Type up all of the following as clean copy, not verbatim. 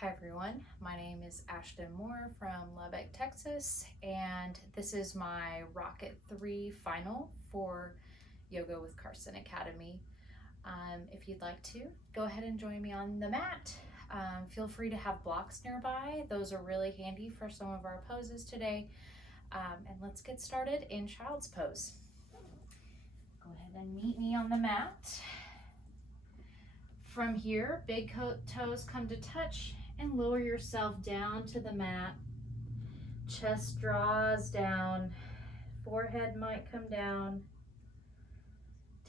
Hi everyone, my name is Ashton Moore from Lubbock, Texas, and this is my Rocket 3 final for Yoga with Carson Academy. If you'd like to, go ahead and join me on the mat. Feel free to have blocks nearby. Those are really handy for some of our poses today. And let's get started in child's pose. Go ahead and meet me on the mat. From here, big toes come to touch and lower yourself down to the mat. Chest draws down, forehead might come down.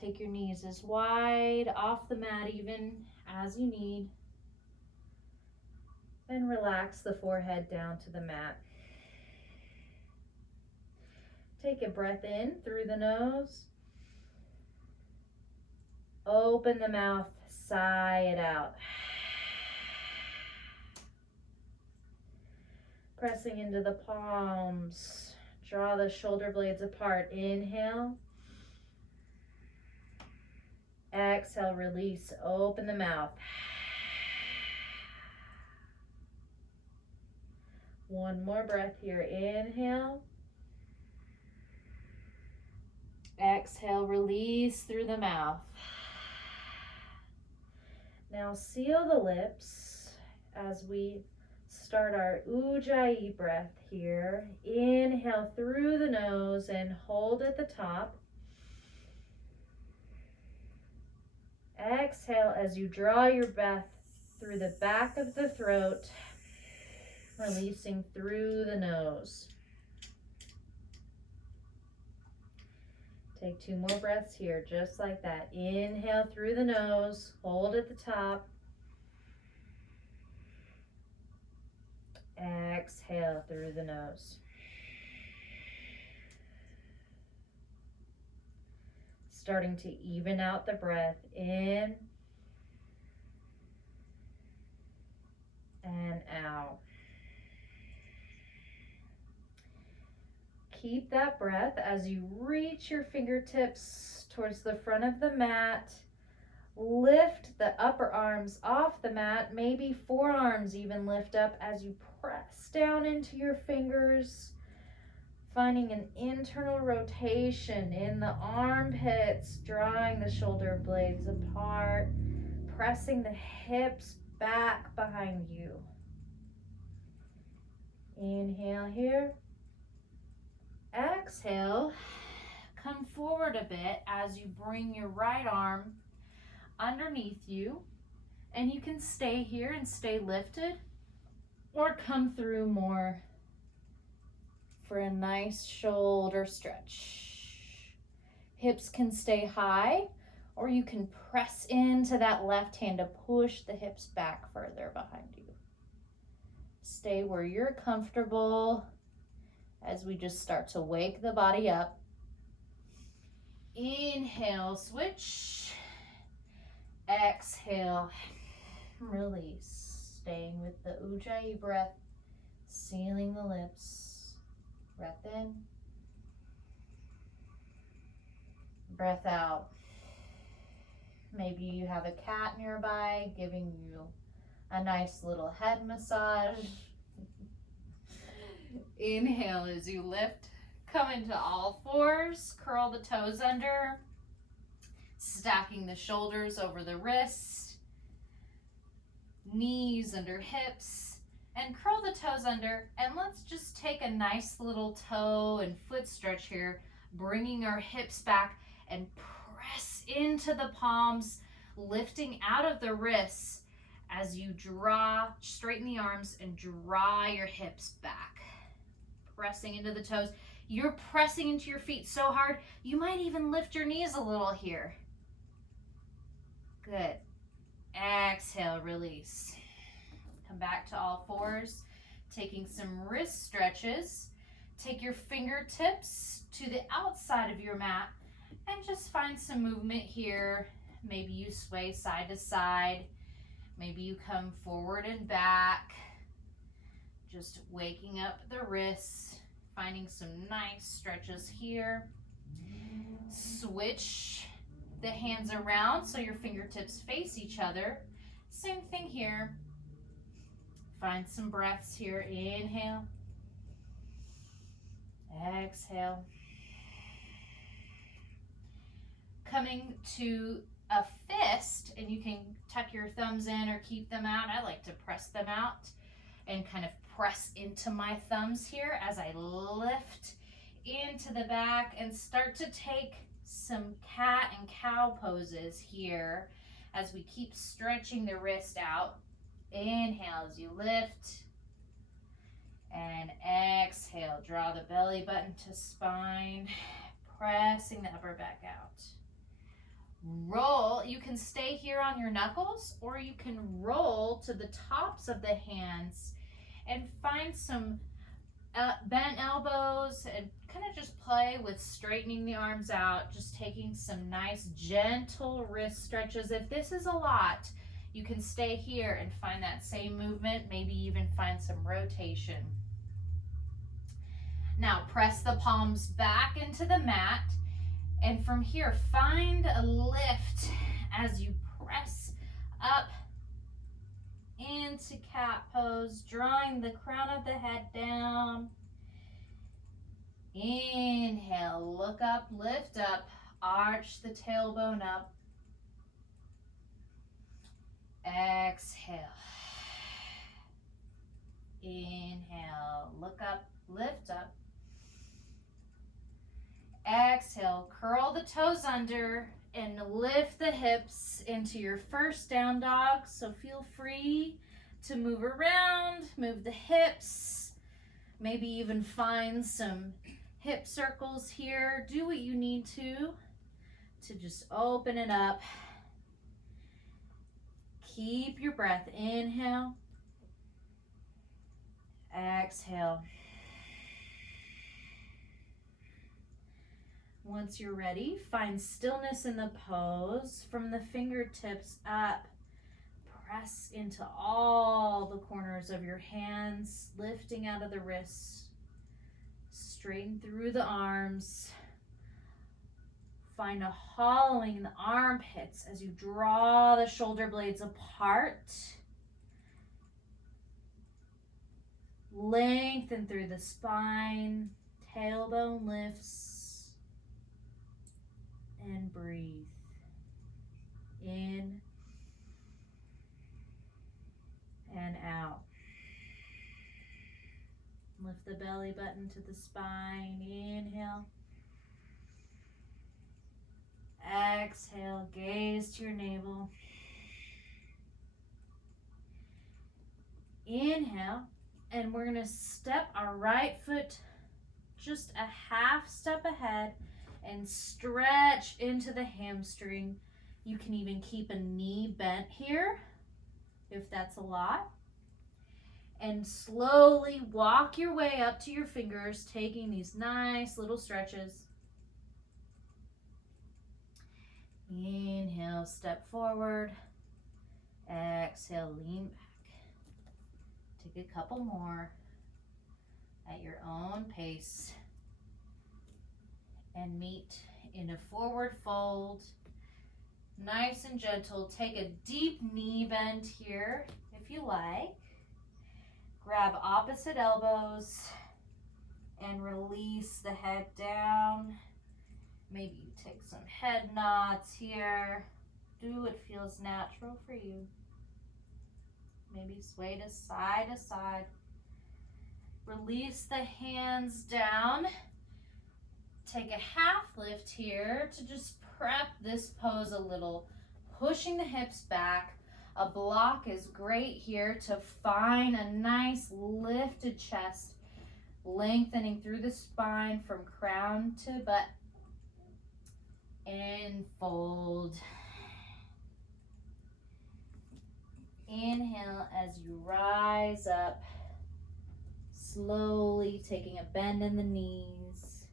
Take your knees as wide off the mat even as you need. Then relax the forehead down to the mat. Take a breath in through the nose. Open the mouth, sigh it out. Pressing into the palms. Draw the shoulder blades apart. Inhale. Exhale, release. Open the mouth. One more breath here. Inhale. Exhale, release through the mouth. Now seal the lips as we start our Ujjayi breath here. Inhale through the nose and hold at the top. Exhale as you draw your breath through the back of the throat, releasing through the nose. Take two more breaths here, just like that. Inhale through the nose, hold at the top. Exhale through the nose. Starting to even out the breath in and out. Keep that breath as you reach your fingertips towards the front of the mat. Lift the upper arms off the mat, maybe forearms even lift up as you press down into your fingers, finding an internal rotation in the armpits, drawing the shoulder blades apart, pressing the hips back behind you. Inhale here. Exhale, come forward a bit as you bring your right arm underneath you, and you can stay here and stay lifted or come through more for a nice shoulder stretch. Hips can stay high, or you can press into that left hand to push the hips back further behind you. Stay where you're comfortable as we just start to wake the body up. Inhale, switch. Exhale, release. Staying with the Ujjayi breath, sealing the lips. Breath in. Breath out. Maybe you have a cat nearby giving you a nice little head massage. Inhale as you lift. Come into all fours. Curl the toes under. Stacking the shoulders over the wrists. Knees under hips. And curl the toes under. And let's just take a nice little toe and foot stretch here. Bringing our hips back and press into the palms. Lifting out of the wrists as you straighten the arms and draw your hips back. Pressing into the toes. You're pressing into your feet so hard, you might even lift your knees a little here. Good. Exhale, release. Come back to all fours, taking some wrist stretches. Take your fingertips to the outside of your mat and just find some movement here. Maybe you sway side to side. Maybe you come forward and back. Just waking up the wrists, finding some nice stretches here. Switch the hands around so your fingertips face each other. Same thing here. Find some breaths here. Inhale. Exhale. Coming to a fist, and you can tuck your thumbs in or keep them out. I like to press them out and kind of press into my thumbs here as I lift into the back and start to take some cat and cow poses here as we keep stretching the wrist out. Inhale as you lift, and exhale. Draw the belly button to spine, pressing the upper back out. Roll. You can stay here on your knuckles, or you can roll to the tops of the hands and find some bent elbows and kind of just play with straightening the arms out, just taking some nice gentle wrist stretches. If this is a lot, you can stay here and find that same movement, maybe even find some rotation. Now press the palms back into the mat, and from here find a lift as you press up into cat pose, drawing the crown of the head down. Inhale, look up, lift up, arch the tailbone up. Exhale. Inhale, look up, lift up. Exhale, curl the toes under and lift the hips into your first down dog. So feel free to move around, move the hips, maybe even find some hip circles here. Do what you need to just open it up. Keep your breath. Inhale. Exhale. Once you're ready, find stillness in the pose. From the fingertips up, press into all the corners of your hands, lifting out of the wrists. Straighten through the arms. Find a hollowing in the armpits as you draw the shoulder blades apart. Lengthen through the spine. Tailbone lifts. And breathe. In and out. Lift the belly button to the spine. Inhale. Exhale, gaze to your navel. Inhale, and we're gonna step our right foot just a half step ahead and stretch into the hamstring. You can even keep a knee bent here if that's a lot. And slowly walk your way up to your fingers, taking these nice little stretches. Inhale, step forward. Exhale, lean back. Take a couple more at your own pace. And meet in a forward fold. Nice and gentle. Take a deep knee bend here if you like. Grab opposite elbows and release the head down. Maybe you take some head nods here. Do what feels natural for you. Maybe sway to side. Release the hands down. Take a half lift here to just prep this pose a little, pushing the hips back. A block is great here to find a nice lifted chest, lengthening through the spine from crown to butt. And fold. Inhale as you rise up, slowly taking a bend in the knees.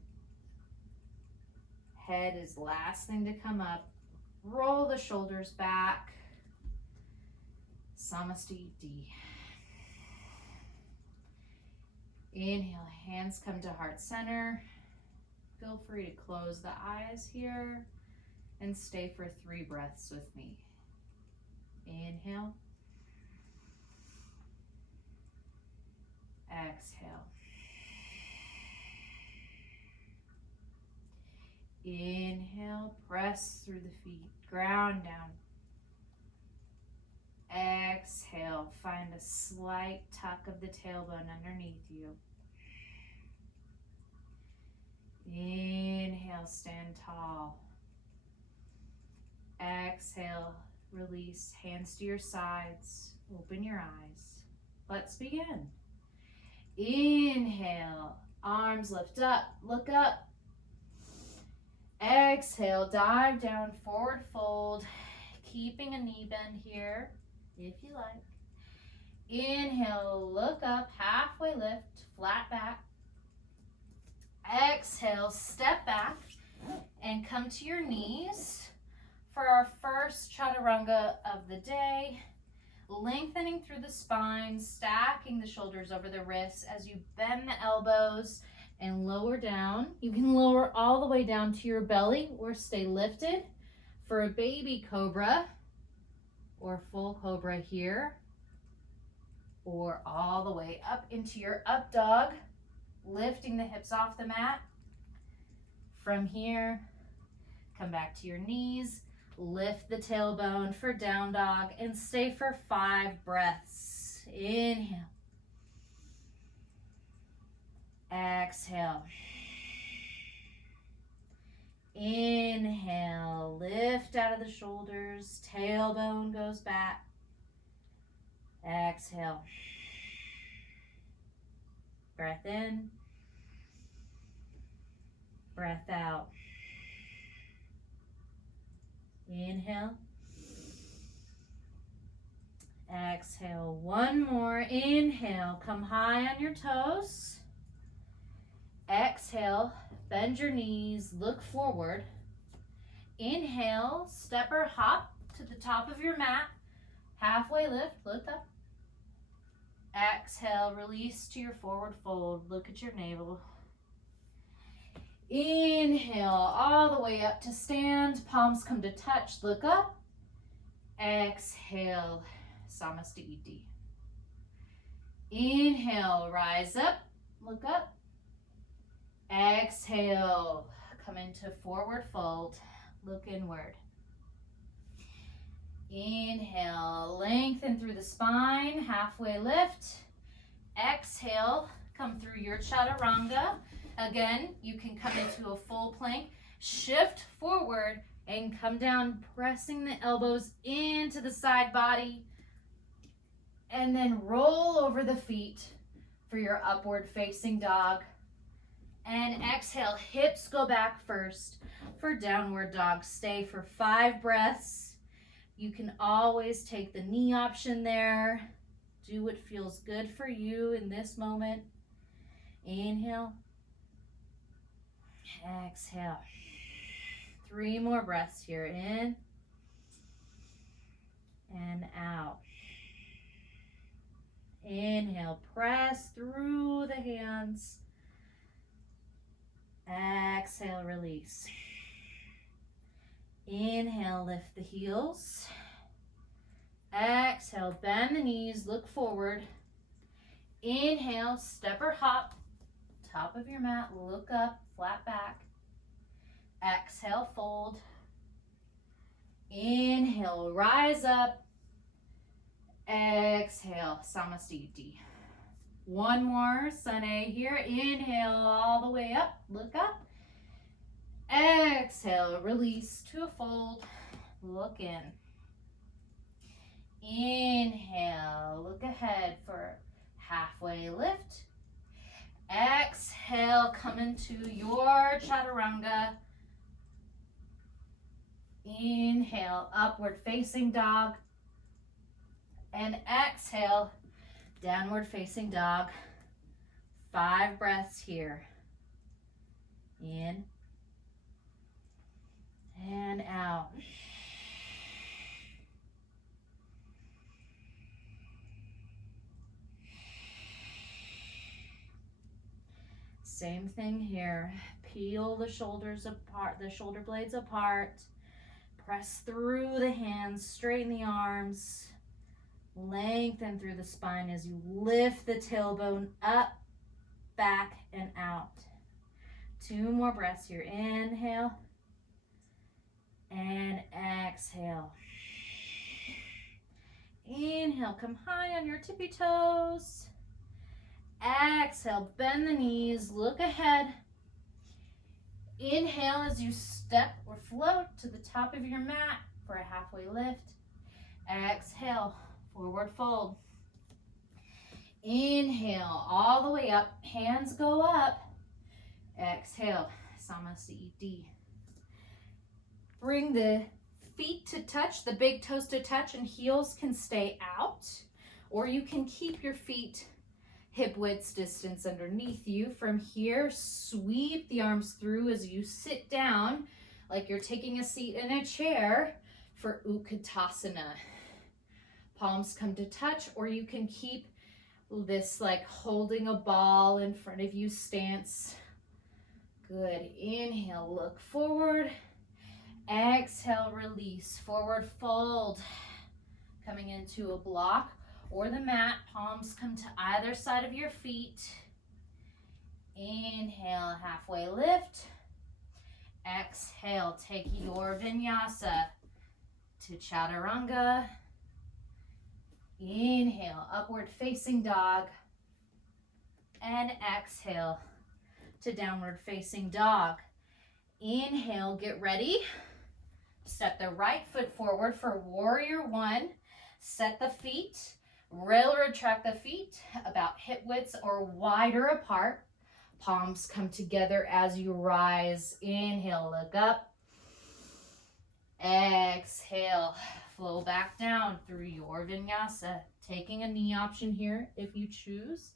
Head is last thing to come up. Roll the shoulders back. Samasthiti. Inhale, hands come to heart center. Feel free to close the eyes here and stay for 3 breaths with me. Inhale. Exhale. Inhale, press through the feet, ground down. Exhale, find a slight tuck of the tailbone underneath you. Inhale, stand tall. Exhale, release, hands to your sides, open your eyes. Let's begin. Inhale, arms lift up, look up. Exhale, dive down, forward fold, keeping a knee bend here, if you like. Inhale, look up, halfway lift, flat back. Exhale, step back and come to your knees for our first chaturanga of the day. Lengthening through the spine, stacking the shoulders over the wrists as you bend the elbows and lower down. You can lower all the way down to your belly or stay lifted for a baby cobra or full cobra here, or all the way up into your up dog, lifting the hips off the mat. From here, come back to your knees, lift the tailbone for down dog, and stay for 5 breaths. Inhale. Exhale. Inhale, lift out of the shoulders, tailbone goes back. Exhale. Breath in. Breath out. Inhale. Exhale. One more. Inhale. Come high on your toes. Exhale. Bend your knees. Look forward. Inhale. Step or hop to the top of your mat. Halfway lift. Look up. Exhale. Release to your forward fold. Look at your navel. Inhale, all the way up to stand. Palms come to touch. Look up. Exhale, Samastiti. Inhale, rise up. Look up. Exhale, come into forward fold. Look inward. Inhale, lengthen through the spine. Halfway lift. Exhale, come through your chaturanga. Again, you can come into a full plank, shift forward, and come down, pressing the elbows into the side body, and then roll over the feet for your upward facing dog. And exhale, hips go back first for downward dog. Stay for 5 breaths. You can always take the knee option there. Do what feels good for you in this moment. Inhale. Exhale. 3 more breaths here. In and out. Inhale. Press through the hands. Exhale. Release. Inhale. Lift the heels. Exhale. Bend the knees. Look forward. Inhale. Step or hop. Top of your mat. Look up. Flat back. Exhale, fold. Inhale, rise up. Exhale, Samastiti. One more, Sane here. Inhale, all the way up. Look up. Exhale, release to a fold. Look in. Inhale, look ahead for halfway lift. Exhale, come into your chaturanga. Inhale, upward facing dog. And exhale, downward facing dog. 5 breaths here. In and out. Same thing here. Peel the shoulders apart, the shoulder blades apart. Press through the hands, straighten the arms. Lengthen through the spine as you lift the tailbone up back and out. 2 more breaths here. Inhale and exhale. Inhale, come high on your tippy toes. Exhale, bend the knees, look ahead. Inhale as you step or float to the top of your mat for a halfway lift. Exhale, forward fold. Inhale, all the way up, hands go up. Exhale, Samasthiti. Bring the feet to touch, the big toes to touch, and heels can stay out, or you can keep your feet hip width distance underneath you. From here, sweep the arms through as you sit down like you're taking a seat in a chair for Utkatasana. Palms come to touch, or you can keep this like holding a ball in front of you stance. Good. Inhale, look forward. Exhale, release, forward fold. Coming into a block or the mat, palms come to either side of your feet. Inhale, halfway lift. Exhale, take your vinyasa to chaturanga. Inhale, upward facing dog. And exhale to downward facing dog. Inhale, get ready. Step the right foot forward for warrior 1. Set the feet, railroad track the feet about hip widths or wider apart. Palms come together as you rise. Inhale, look up. Exhale, flow back down through your vinyasa. Taking a knee option here if you choose.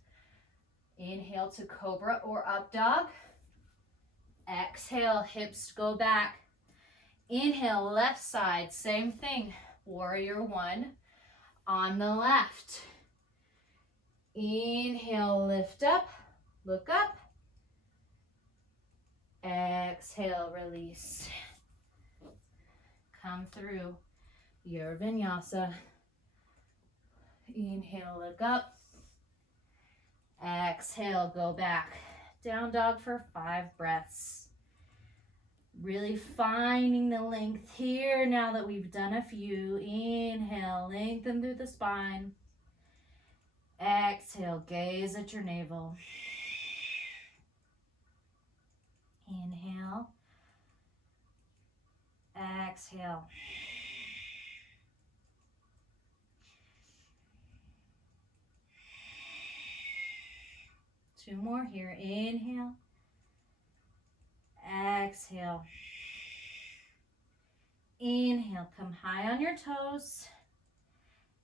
Inhale to cobra or up dog. Exhale, hips go back. Inhale, left side, same thing. Warrior 1 on the left. Inhale, lift up, look up. Exhale, release. Come through your vinyasa. Inhale, look up. Exhale, go back. Down dog for 5 breaths. Really finding the length here now that we've done a few. Inhale, lengthen through the spine. Exhale, gaze at your navel. Inhale. Exhale. Two more here. Inhale. Exhale. Inhale, come high on your toes.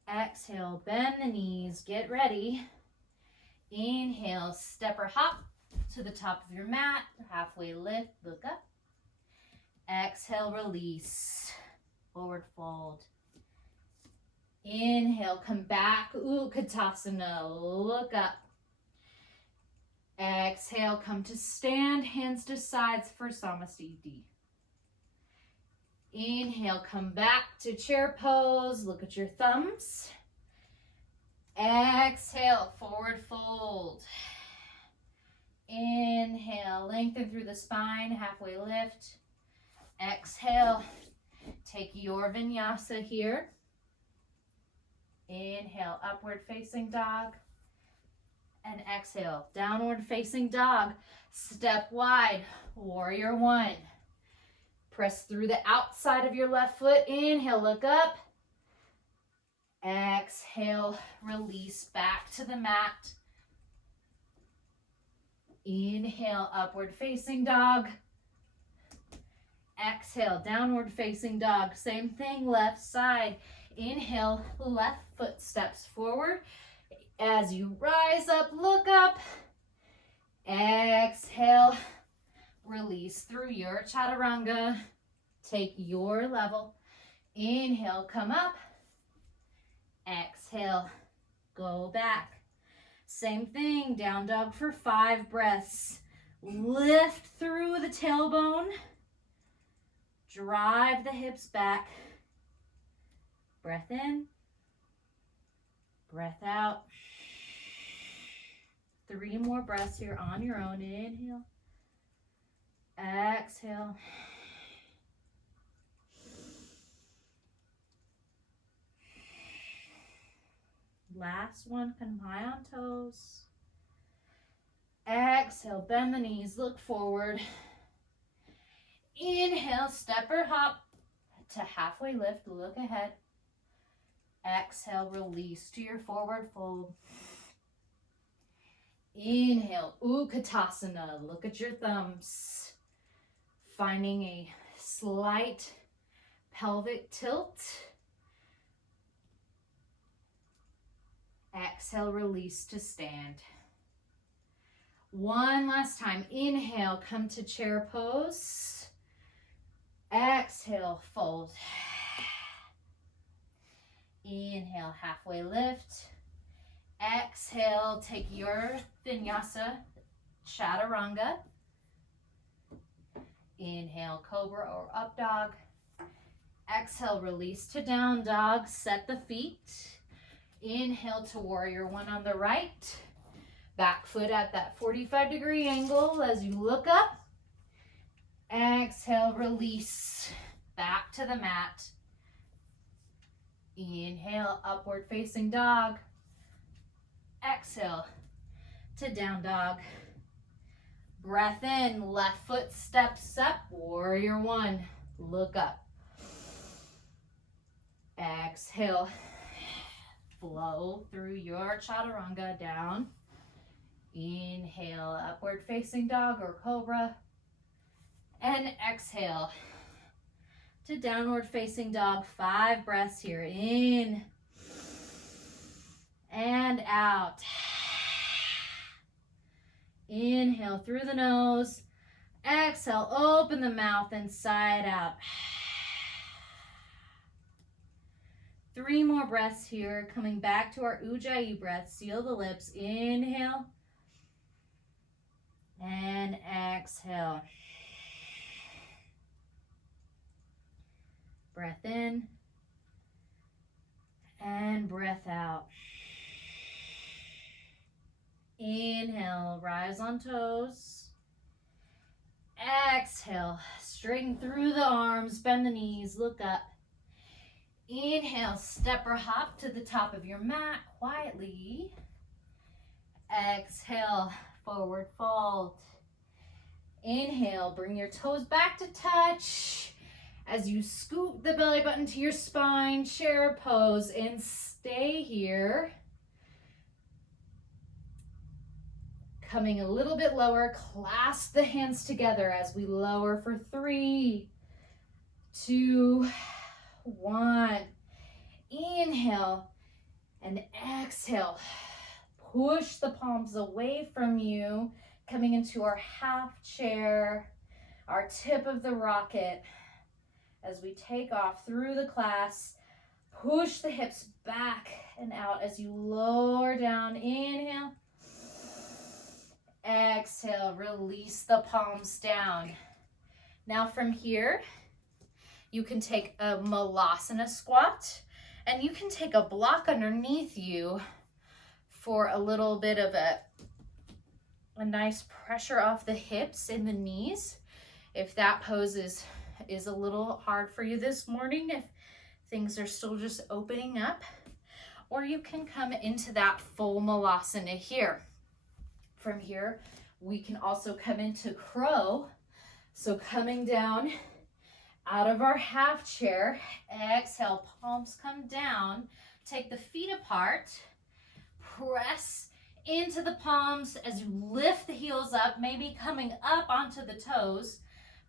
Exhale, bend the knees, get ready. Inhale, step or hop to the top of your mat. Halfway lift, look up. Exhale, release. Forward fold. Inhale, come back. Utkatasana, look up. Exhale, come to stand, hands to sides for Samasthiti. Inhale, come back to chair pose, look at your thumbs. Exhale, forward fold. Inhale, lengthen through the spine, halfway lift. Exhale, take your vinyasa here. Inhale, upward facing dog. And exhale, downward facing dog. Step wide, warrior 1. Press through the outside of your left foot. Inhale, look up. Exhale, release back to the mat. Inhale, upward facing dog. Exhale, downward facing dog. Same thing, left side. Inhale, left foot steps forward. As you rise up, look up. Exhale, release through your chaturanga. Take your level. Inhale, come up. Exhale, go back. Same thing, down dog for 5 breaths. Lift through the tailbone. Drive the hips back. Breath in. Breath out. 3 more breaths here on your own. Inhale. Exhale. Last one, come high on toes. Exhale, bend the knees, look forward. Inhale, step or hop to halfway lift, look ahead. Exhale, release to your forward fold. Inhale, Utkatasana, look at your thumbs. Finding a slight pelvic tilt. Exhale, release to stand. One last time. Inhale, come to chair pose. Exhale, fold. Inhale, halfway lift. Exhale, take your vinyasa, chaturanga. Inhale, cobra or up dog. Exhale, release to down dog. Set the feet. Inhale to warrior one on the right. Back foot at that 45-degree angle as you look up. Exhale, release. Back to the mat. Inhale, upward facing dog. Exhale to down dog. Breath in, left foot steps up, warrior one. Look up. Exhale. Flow through your chaturanga down. Inhale, upward facing dog or cobra. And exhale to downward facing dog. 5 breaths here. In and out. Inhale through the nose. Exhale, open the mouth and side out. 3 more breaths here. Coming back to our Ujjayi breath. Seal the lips. Inhale. And exhale. Breath in. And breath out. Inhale, rise on toes. Exhale, straighten through the arms, bend the knees, look up. Inhale, step or hop to the top of your mat quietly. Exhale, forward fold. Inhale, bring your toes back to touch. As you scoot the belly button to your spine, chair pose, and stay here. Coming a little bit lower, clasp the hands together as we lower for 3, 2, 1. Inhale and exhale. Push the palms away from you, coming into our half chair, our tip of the rocket. As we take off through the class, push the hips back and out as you lower down. Inhale. Exhale, release the palms down. Now from here, you can take a malasana squat, and you can take a block underneath you for a little bit of a nice pressure off the hips and the knees. If that pose is a little hard for you this morning, if things are still just opening up, or you can come into that full malasana here. From here, we can also come into crow. So coming down out of our half chair, exhale, palms come down, take the feet apart, press into the palms as you lift the heels up, maybe coming up onto the toes,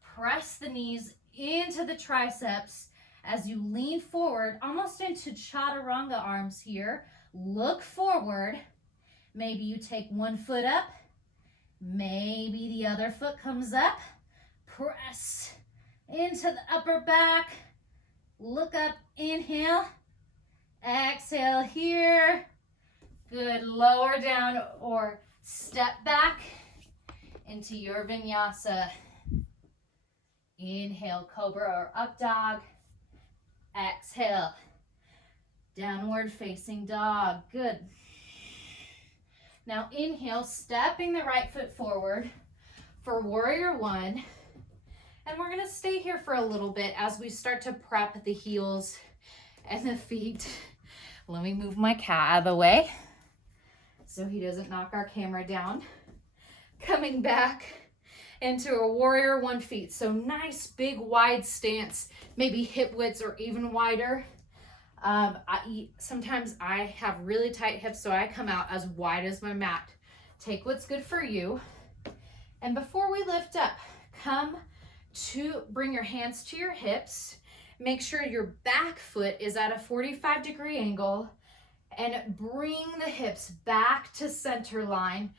press the knees into the triceps as you lean forward, almost into chaturanga arms here. Look forward. Maybe you take one foot up, maybe the other foot comes up. Press into the upper back. Look up, inhale. Exhale here. Good, lower down or step back into your vinyasa. Inhale, cobra or up dog. Exhale, downward facing dog. Good. Now inhale, stepping the right foot forward for warrior one. And we're gonna stay here for a little bit as we start to prep the heels and the feet. Let me move my cat out of the way so he doesn't knock our camera down. Coming back into a warrior one feet. So nice big wide stance, maybe hip widths or even wider. Sometimes I have really tight hips, so I come out as wide as my mat. Take what's good for you. And before we lift up, bring your hands to your hips. Make sure your back foot is at a 45-degree angle and bring the hips back to center line.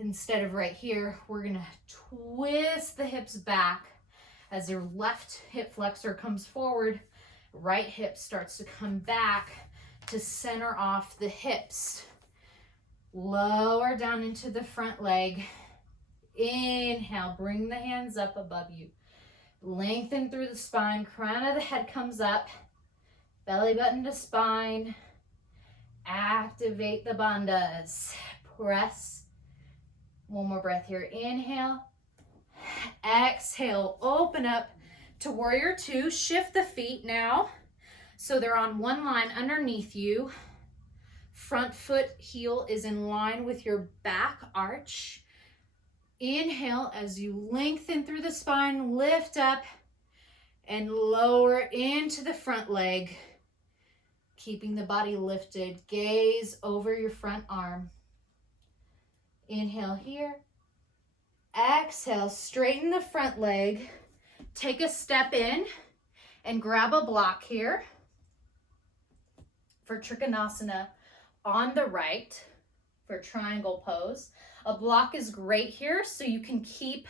Instead of right here, we're gonna twist the hips back as your left hip flexor comes forward. Right hip starts to come back to center off the hips. Lower down into the front leg. Inhale, bring the hands up above you. Lengthen through the spine, crown of the head comes up, belly button to spine. Activate the bandhas. Press. One more breath here. Inhale. Exhale, open up to warrior two. Shift the feet now so they're on one line underneath you. Front foot heel is in line with your back arch. Inhale as you lengthen through the spine, lift up and lower into the front leg. Keeping the body lifted, gaze over your front arm. Inhale here. Exhale, straighten the front leg. Take a step in and grab a block here for Trikonasana on the right for triangle pose. A block is great here so you can keep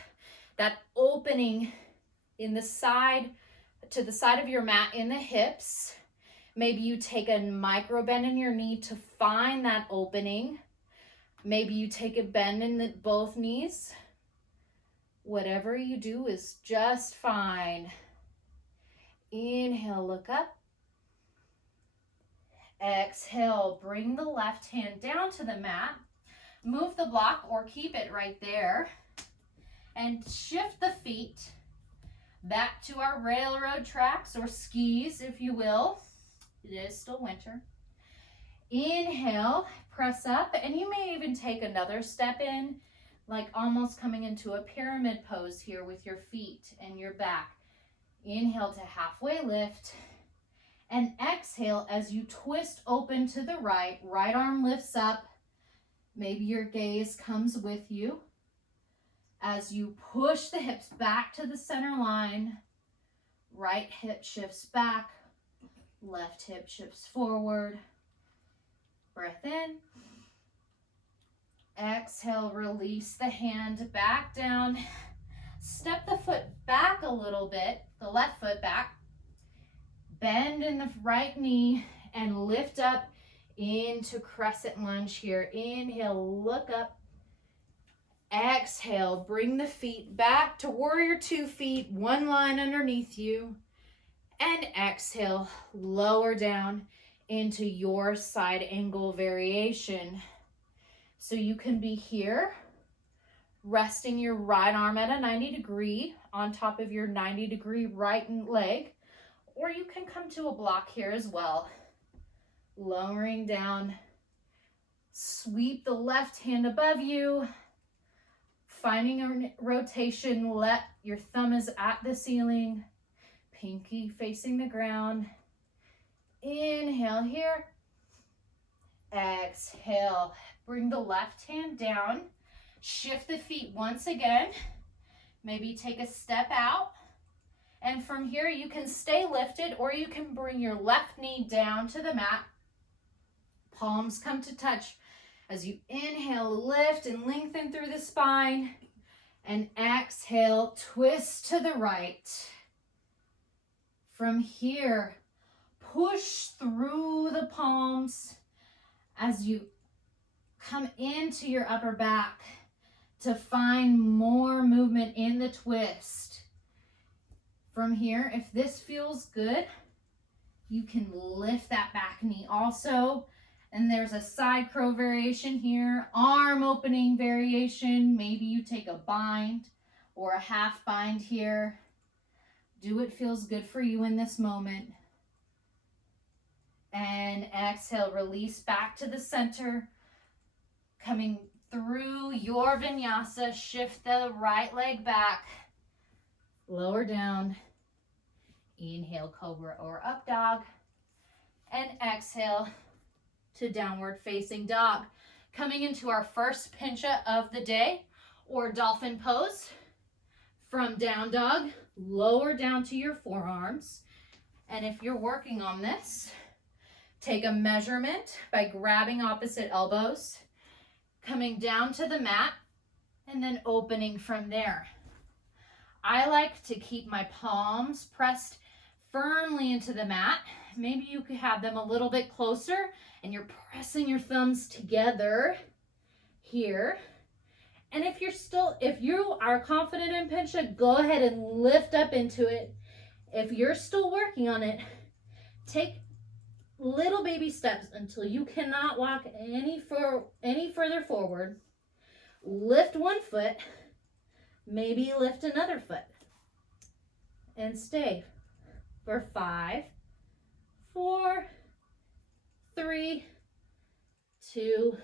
that opening in the side, to the side of your mat in the hips. Maybe you take a micro bend in your knee to find that opening. Maybe you take a bend in both knees. Whatever you do is just fine. Inhale, look up. Exhale, bring the left hand down to the mat. Move the block or keep it right there. And shift the feet back to our railroad tracks or skis, if you will. It is still winter. Inhale, press up, and you may even take another step in, like almost coming into a pyramid pose here with your feet and your back. Inhale to halfway lift, and exhale as you twist open to the right. Right arm lifts up. Maybe your gaze comes with you. As you push the hips back to the center line, right hip shifts back, left hip shifts forward. Breath in. Exhale, release the hand back down. Step the foot back a little bit, the left foot back. Bend in the right knee and lift up into crescent lunge here. Inhale, look up. Exhale, bring the feet back to warrior two feet, one line underneath you. And exhale, lower down into your side angle variation. So you can be here, resting your right arm at a 90-degree on top of your 90-degree right leg, or you can come to a block here as well. Lowering down, sweep the left hand above you, finding a rotation, let your thumb is at the ceiling, pinky facing the ground. Inhale here. Exhale. Bring the left hand down. Shift the feet once again. Maybe take a step out. And from here you can stay lifted, or you can bring your left knee down to the mat. Palms come to touch as you inhale, lift and lengthen through the spine. And exhale, twist to the right. From here, push through the palms as you come into your upper back to find more movement in the twist. From here, if this feels good, you can lift that back knee also And there's a side crow variation here, arm opening variation. Maybe you take a bind or a half bind here. Do what feels good for you in this moment. And exhale, release back to the center. Coming through your vinyasa, shift the right leg back. Lower down. Inhale, cobra or up dog. And exhale to downward facing dog. Coming into our first pincha of the day, or dolphin pose. From down dog, lower down to your forearms. And if you're working on this, take a measurement by grabbing opposite elbows, coming down to the mat, and then opening from there. I like to keep my palms pressed firmly into the mat. Maybe you could have them a little bit closer and you're pressing your thumbs together here. And if you are confident in pincha, go ahead and lift up into it. If you're still working on it, take little baby steps until you cannot walk any further forward. Lift one foot, maybe lift another foot, and stay for 5, 4, 3, 2,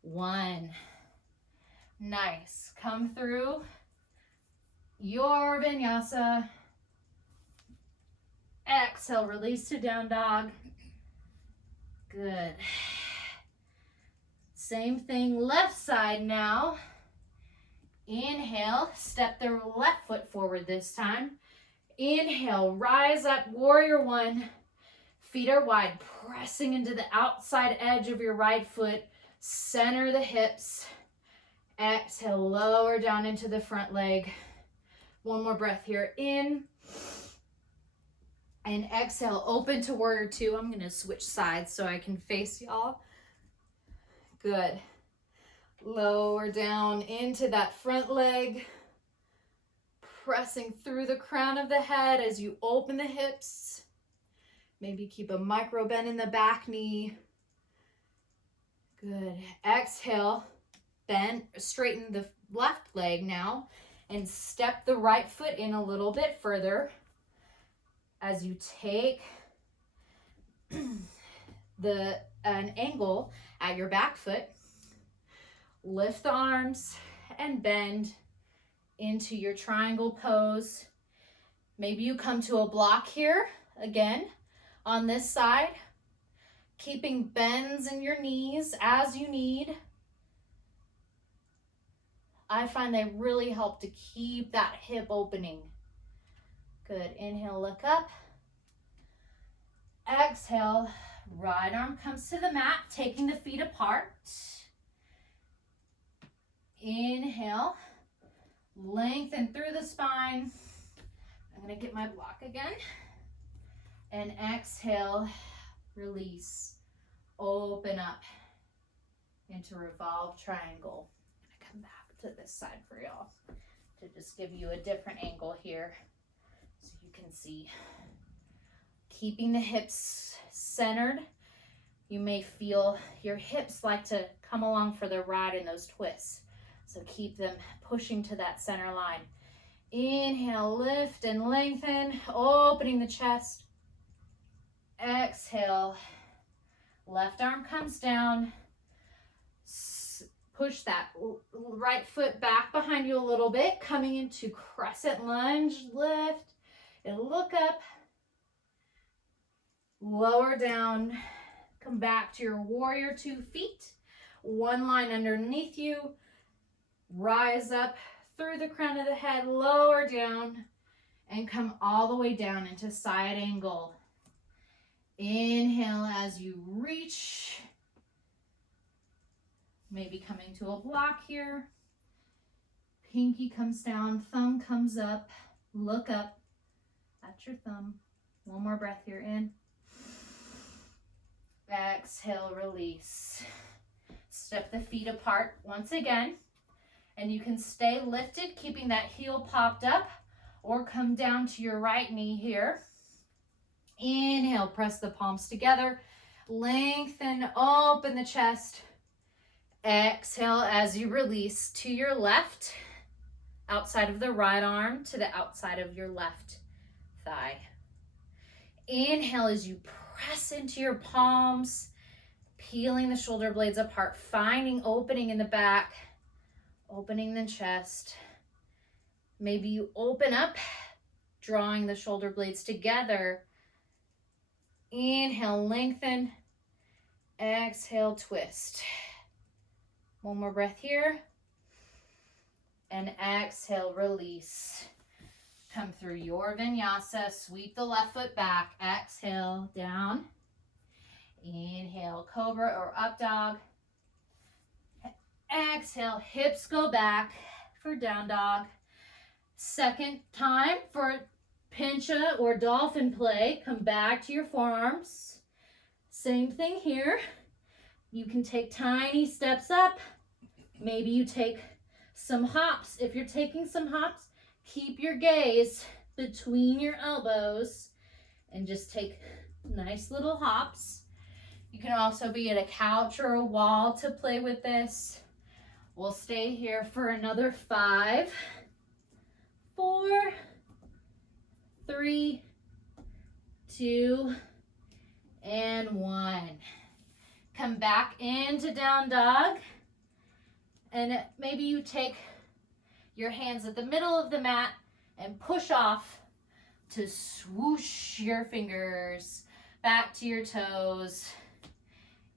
1. Nice. Come through your vinyasa. Exhale, release to down dog. Good. Same thing, left side now. Inhale, step the left foot forward this time. Inhale, rise up, warrior one. Feet are wide, pressing into the outside edge of your right foot. Center the hips. Exhale, lower down into the front leg. One more breath here. In. And exhale, open to warrior two. I'm going to switch sides so I can face y'all. Good. Lower down into that front leg. Pressing through the crown of the head as you open the hips. Maybe keep a micro bend in the back knee. Good. Exhale, bend, straighten the left leg now and step the right foot in a little bit further as you take an angle at your back foot. Lift the arms and bend into your triangle pose. Maybe you come to a block here again on this side, keeping bends in your knees as you need. I find they really help to keep that hip opening. Good. Inhale, look up. Exhale, right arm comes to the mat, taking the feet apart. Inhale. Lengthen through the spine. I'm going to get my block again. And exhale, release. Open up into revolve triangle. I'm going to come back to this side for y'all to just give you a different angle here so you can see. Keeping the hips centered. You may feel your hips like to come along for the ride in those twists. So keep them pushing to that center line. Inhale, lift and lengthen, opening the chest. Exhale, left arm comes down. Push that right foot back behind you a little bit, coming into crescent lunge, lift and look up. Lower down, come back to your warrior 2 feet. One line underneath you. Rise up through the crown of the head, lower down, and come all the way down into side angle. Inhale as you reach. Maybe coming to a block here. Pinky comes down, thumb comes up. Look up at your thumb. One more breath here, in. Exhale, release. Step the feet apart once again. And you can stay lifted, keeping that heel popped up, or come down to your right knee here. Inhale, press the palms together. Lengthen, open the chest. Exhale as you release to your left, outside of the right arm to the outside of your left thigh. Inhale as you press into your palms, peeling the shoulder blades apart, finding opening in the back, opening the chest. Maybe you open up, drawing the shoulder blades together. Inhale, lengthen. Exhale, twist. One more breath here. And exhale, release. Come through your vinyasa. Sweep the left foot back. Exhale, down. Inhale, cobra or up dog. Exhale, hips go back for down dog. Second time for pincha or dolphin play. Come back to your forearms. Same thing here. You can take tiny steps up. Maybe you take some hops. If you're taking some hops, keep your gaze between your elbows and just take nice little hops. You can also be at a couch or a wall to play with this. We'll stay here for another 5, 4, 3, 2, and 1. Come back into down dog. And maybe you take your hands at the middle of the mat and push off to swoosh your fingers back to your toes.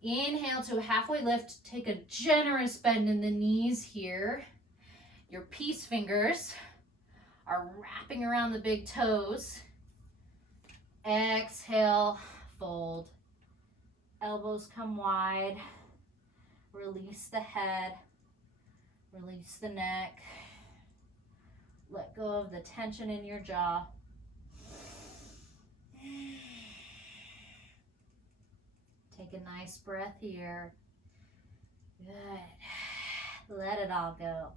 Inhale to a halfway lift. Take a generous bend in the knees here. Your peace fingers are wrapping around the big toes. Exhale, fold. Elbows come wide. Release the head. Release the neck. Let go of the tension in your jaw. Take a nice breath here. Good. Let it all go.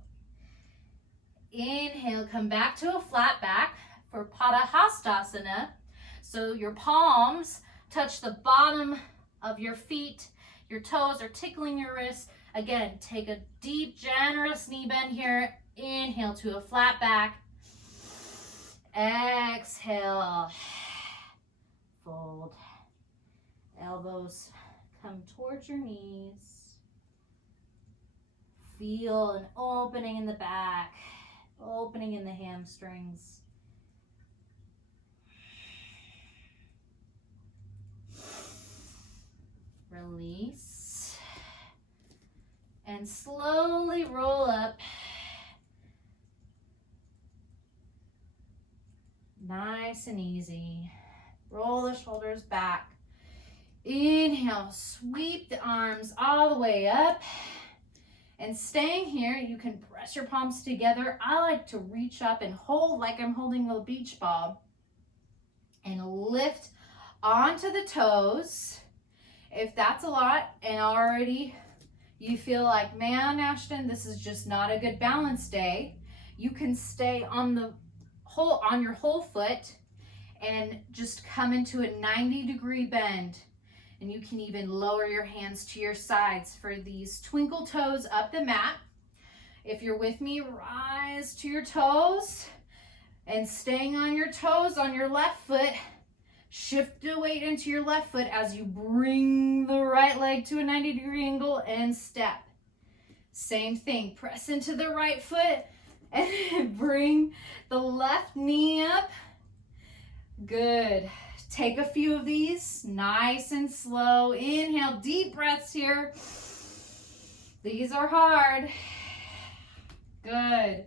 Inhale, come back to a flat back for Padahastasana. So your palms touch the bottom of your feet. Your toes are tickling your wrists. Again, take a deep, generous knee bend here. Inhale to a flat back. Exhale. Fold. Elbows come towards your knees. Feel an opening in the back, opening in the hamstrings. Release. And slowly roll up. Nice and easy. Roll the shoulders back. Inhale, sweep the arms all the way up. And staying here, you can press your palms together. I like to reach up and hold like I'm holding a beach ball. And lift onto the toes. If that's a lot and already you feel like, man, Ashton, this is just not a good balance day, you can stay on your whole foot and just come into a 90-degree bend. And you can even lower your hands to your sides for these twinkle toes up the mat. If you're with me, rise to your toes and staying on your toes on your left foot. Shift the weight into your left foot as you bring the right leg to a 90-degree angle and step. Same thing, press into the right foot and bring the left knee up. Good. Take a few of these, nice and slow. Inhale, deep breaths here. These are hard. Good.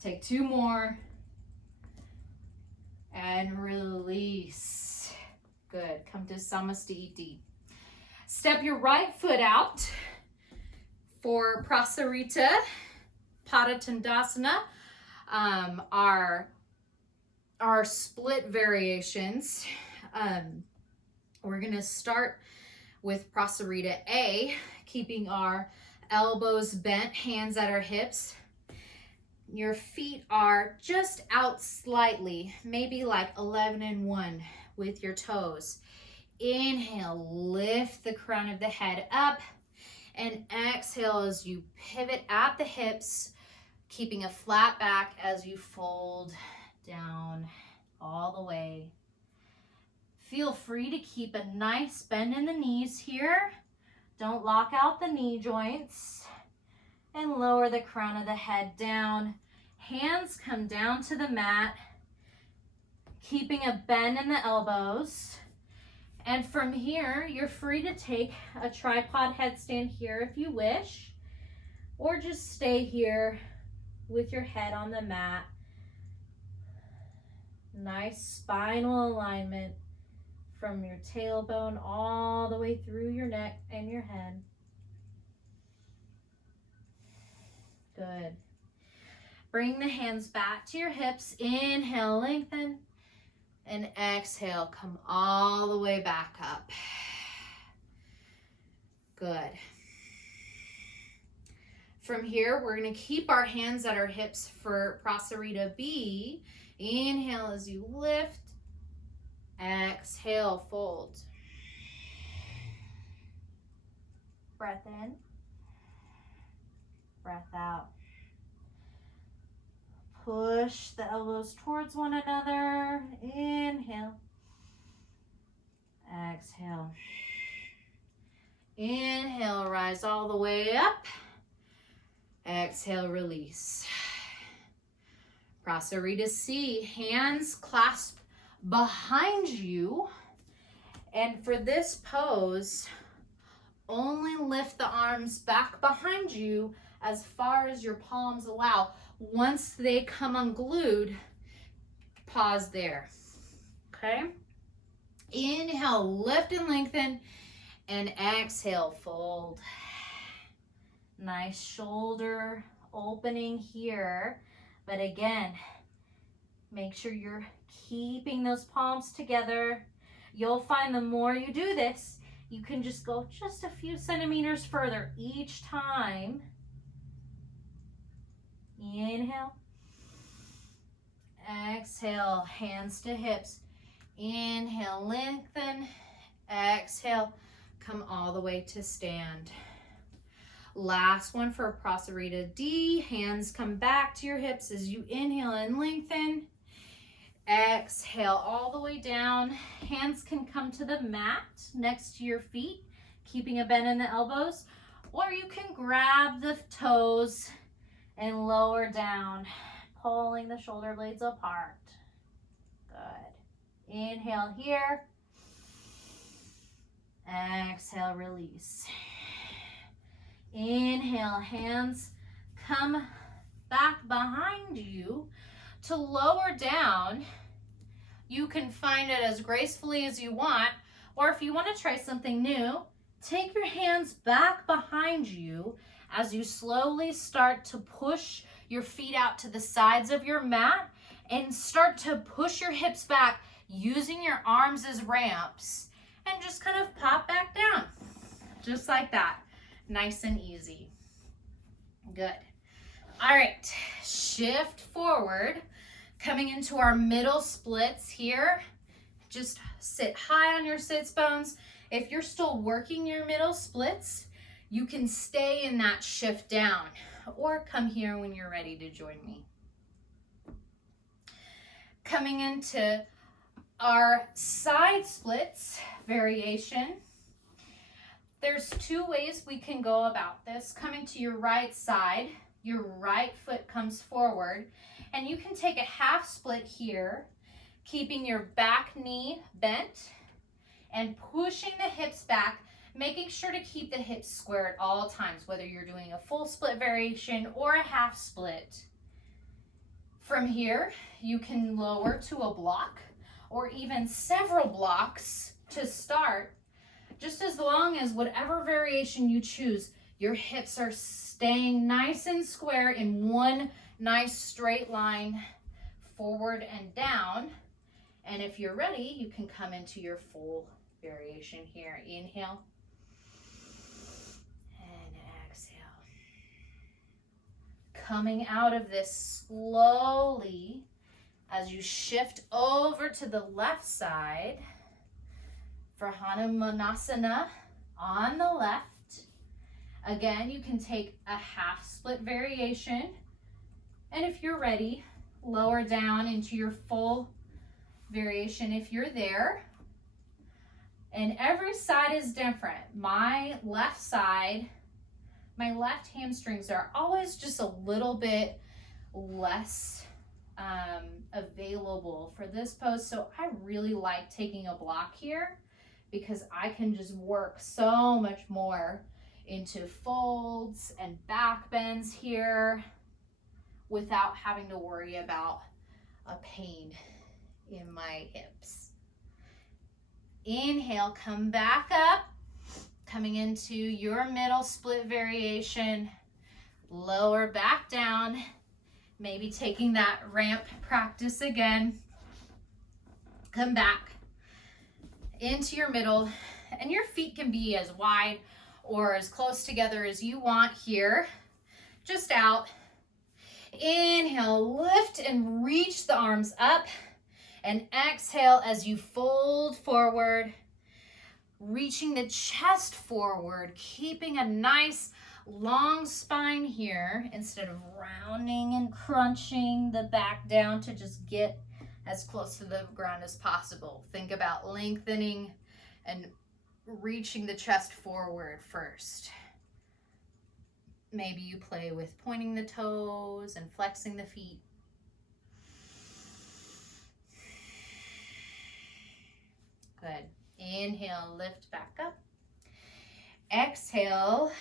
Take 2 more. And release. Good. Come to Samasthiti. Step your right foot out for Prasarita, Padotandasana. Our split variations. We're going to start with Prasarita A, keeping our elbows bent, hands at our hips. Your feet are just out slightly, maybe like 11 and 1 with your toes. Inhale, lift the crown of the head up. And exhale as you pivot at the hips, keeping a flat back as you fold down all the way. Feel free to keep a nice bend in the knees here. Don't lock out the knee joints. And lower the crown of the head down. Hands come down to the mat, keeping a bend in the elbows. And from here, you're free to take a tripod headstand here if you wish, or just stay here with your head on the mat. Nice spinal alignment from your tailbone all the way through your neck and your head. Good. Bring the hands back to your hips. Inhale, lengthen. And exhale, come all the way back up. Good. From here, we're going to keep our hands at our hips for Prasarita B. Inhale as you lift. Exhale, fold. Breath in. Breath out. Push the elbows towards one another. Inhale. Exhale. Inhale, rise all the way up. Exhale, release. Prasarita C, hands clasped behind you. And for this pose, only lift the arms back behind you as far as your palms allow. Once they come unglued, pause there, okay? Inhale, lift and lengthen, and exhale, fold. Nice shoulder opening here, but again, make sure you're keeping those palms together. You'll find the more you do this, you can just go just a few centimeters further each time. Inhale. Exhale, hands to hips. Inhale, lengthen. Exhale, come all the way to stand. Last one for Prasarita D. Hands come back to your hips as you inhale and lengthen. Exhale all the way down. Hands can come to the mat next to your feet, keeping a bend in the elbows, or you can grab the toes and lower down, pulling the shoulder blades apart. Good. Inhale here. Exhale, release. Inhale, hands come back behind you to lower down. You can find it as gracefully as you want, or if you want to try something new, take your hands back behind you as you slowly start to push your feet out to the sides of your mat and start to push your hips back using your arms as ramps and just kind of pop back down, just like that. Nice and easy. Good. All right, shift forward, coming into our middle splits here. Just sit high on your sits bones. If you're still working your middle splits, you can stay in that shift down or come here when you're ready to join me. Coming into our side splits variation. There's two ways we can go about this. Coming to your right side, your right foot comes forward, and you can take a half split here, keeping your back knee bent and pushing the hips back, making sure to keep the hips square at all times, whether you're doing a full split variation or a half split. From here, you can lower to a block or even several blocks to start, just as long as whatever variation you choose, your hips are staying nice and square in one nice straight line forward and down. And if you're ready, you can come into your full variation here. Inhale and exhale. Coming out of this slowly as you shift over to the left side. for Hanumanasana on the left. Again, you can take a half split variation. And if you're ready, lower down into your full variation if you're there. And every side is different. My left side, my left hamstrings are always just a little bit less available for this pose. So I really like taking a block here because I can just work so much more into folds and back bends here without having to worry about a pain in my hips. Inhale, come back up, coming into your middle split variation, lower back down, maybe taking that ramp practice again. Come back into your middle, and your feet can be as wide or as close together as you want here, just out. Inhale, lift and reach the arms up, and exhale as you fold forward, reaching the chest forward, keeping a nice long spine here instead of rounding and crunching the back down to just get as close to the ground as possible. Think about lengthening and reaching the chest forward first. Maybe you play with pointing the toes and flexing the feet. Good. Inhale, lift back up. Exhale,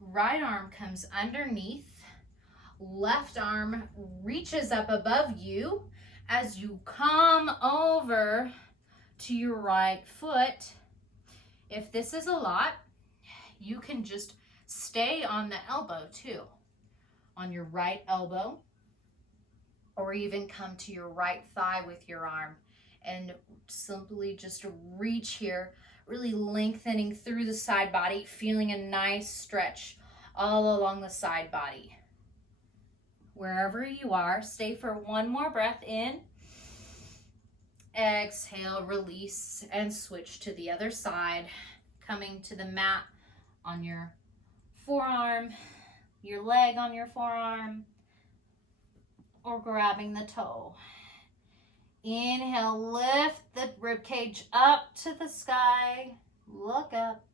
right arm comes underneath. Left arm reaches up above you as you come over to your right foot. If this is a lot, you can just stay on the elbow too, on your right elbow, or even come to your right thigh with your arm and simply just reach here, really lengthening through the side body, feeling a nice stretch all along the side body. Wherever you are, stay for one more breath in. Exhale, release, and switch to the other side, coming to the mat on your forearm, your leg on your forearm, or grabbing the toe. Inhale, lift the rib cage up to the sky. Look up.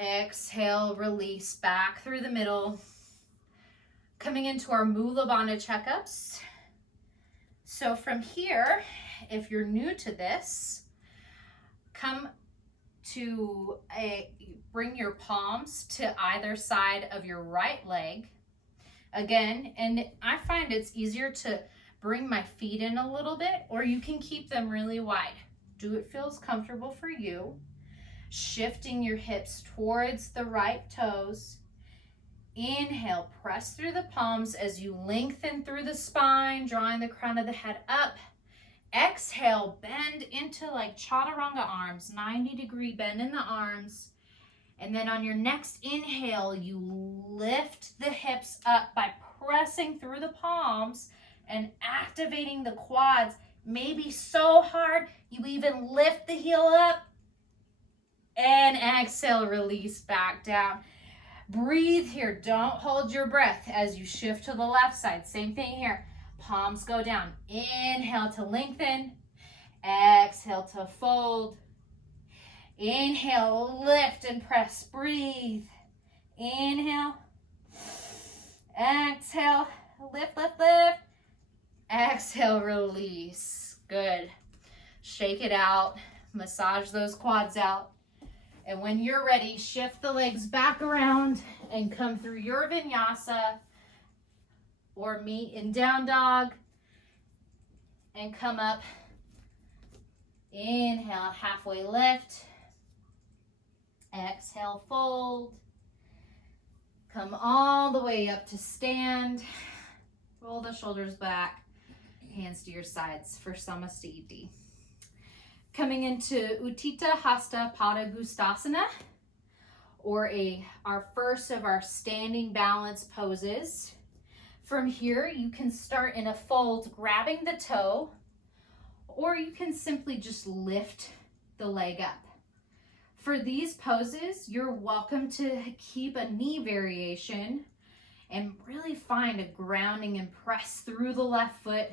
Exhale, release back through the middle. Coming into our Mula Bandha checkups. So from here, if you're new to this, bring your palms to either side of your right leg. Again, and I find it's easier to bring my feet in a little bit, or you can keep them really wide. Do what feels comfortable for you. Shifting your hips towards the right toes. Inhale, press through the palms as you lengthen through the spine, drawing the crown of the head up. Exhale, bend into like chaturanga arms, 90-degree bend in the arms. And then on your next inhale, you lift the hips up by pressing through the palms and activating the quads, maybe so hard you even lift the heel up. And exhale, release back down. Breathe here. Don't hold your breath as you shift to the left side. Same thing here. Palms go down. Inhale to lengthen. Exhale to fold. Inhale, lift and press. Breathe. Inhale. Exhale. Lift, lift, lift. Exhale, release. Good. Shake it out. Massage those quads out. And when you're ready, shift the legs back around and come through your vinyasa or meet in down dog and come up. Inhale, halfway lift. Exhale, fold. Come all the way up to stand. Roll the shoulders back, hands to your sides for Samasthiti. Coming into Utthita Hasta Padangusthasana, or our first of our standing balance poses. From here, you can start in a fold, grabbing the toe, or you can simply just lift the leg up. For these poses, you're welcome to keep a knee variation and really find a grounding and press through the left foot,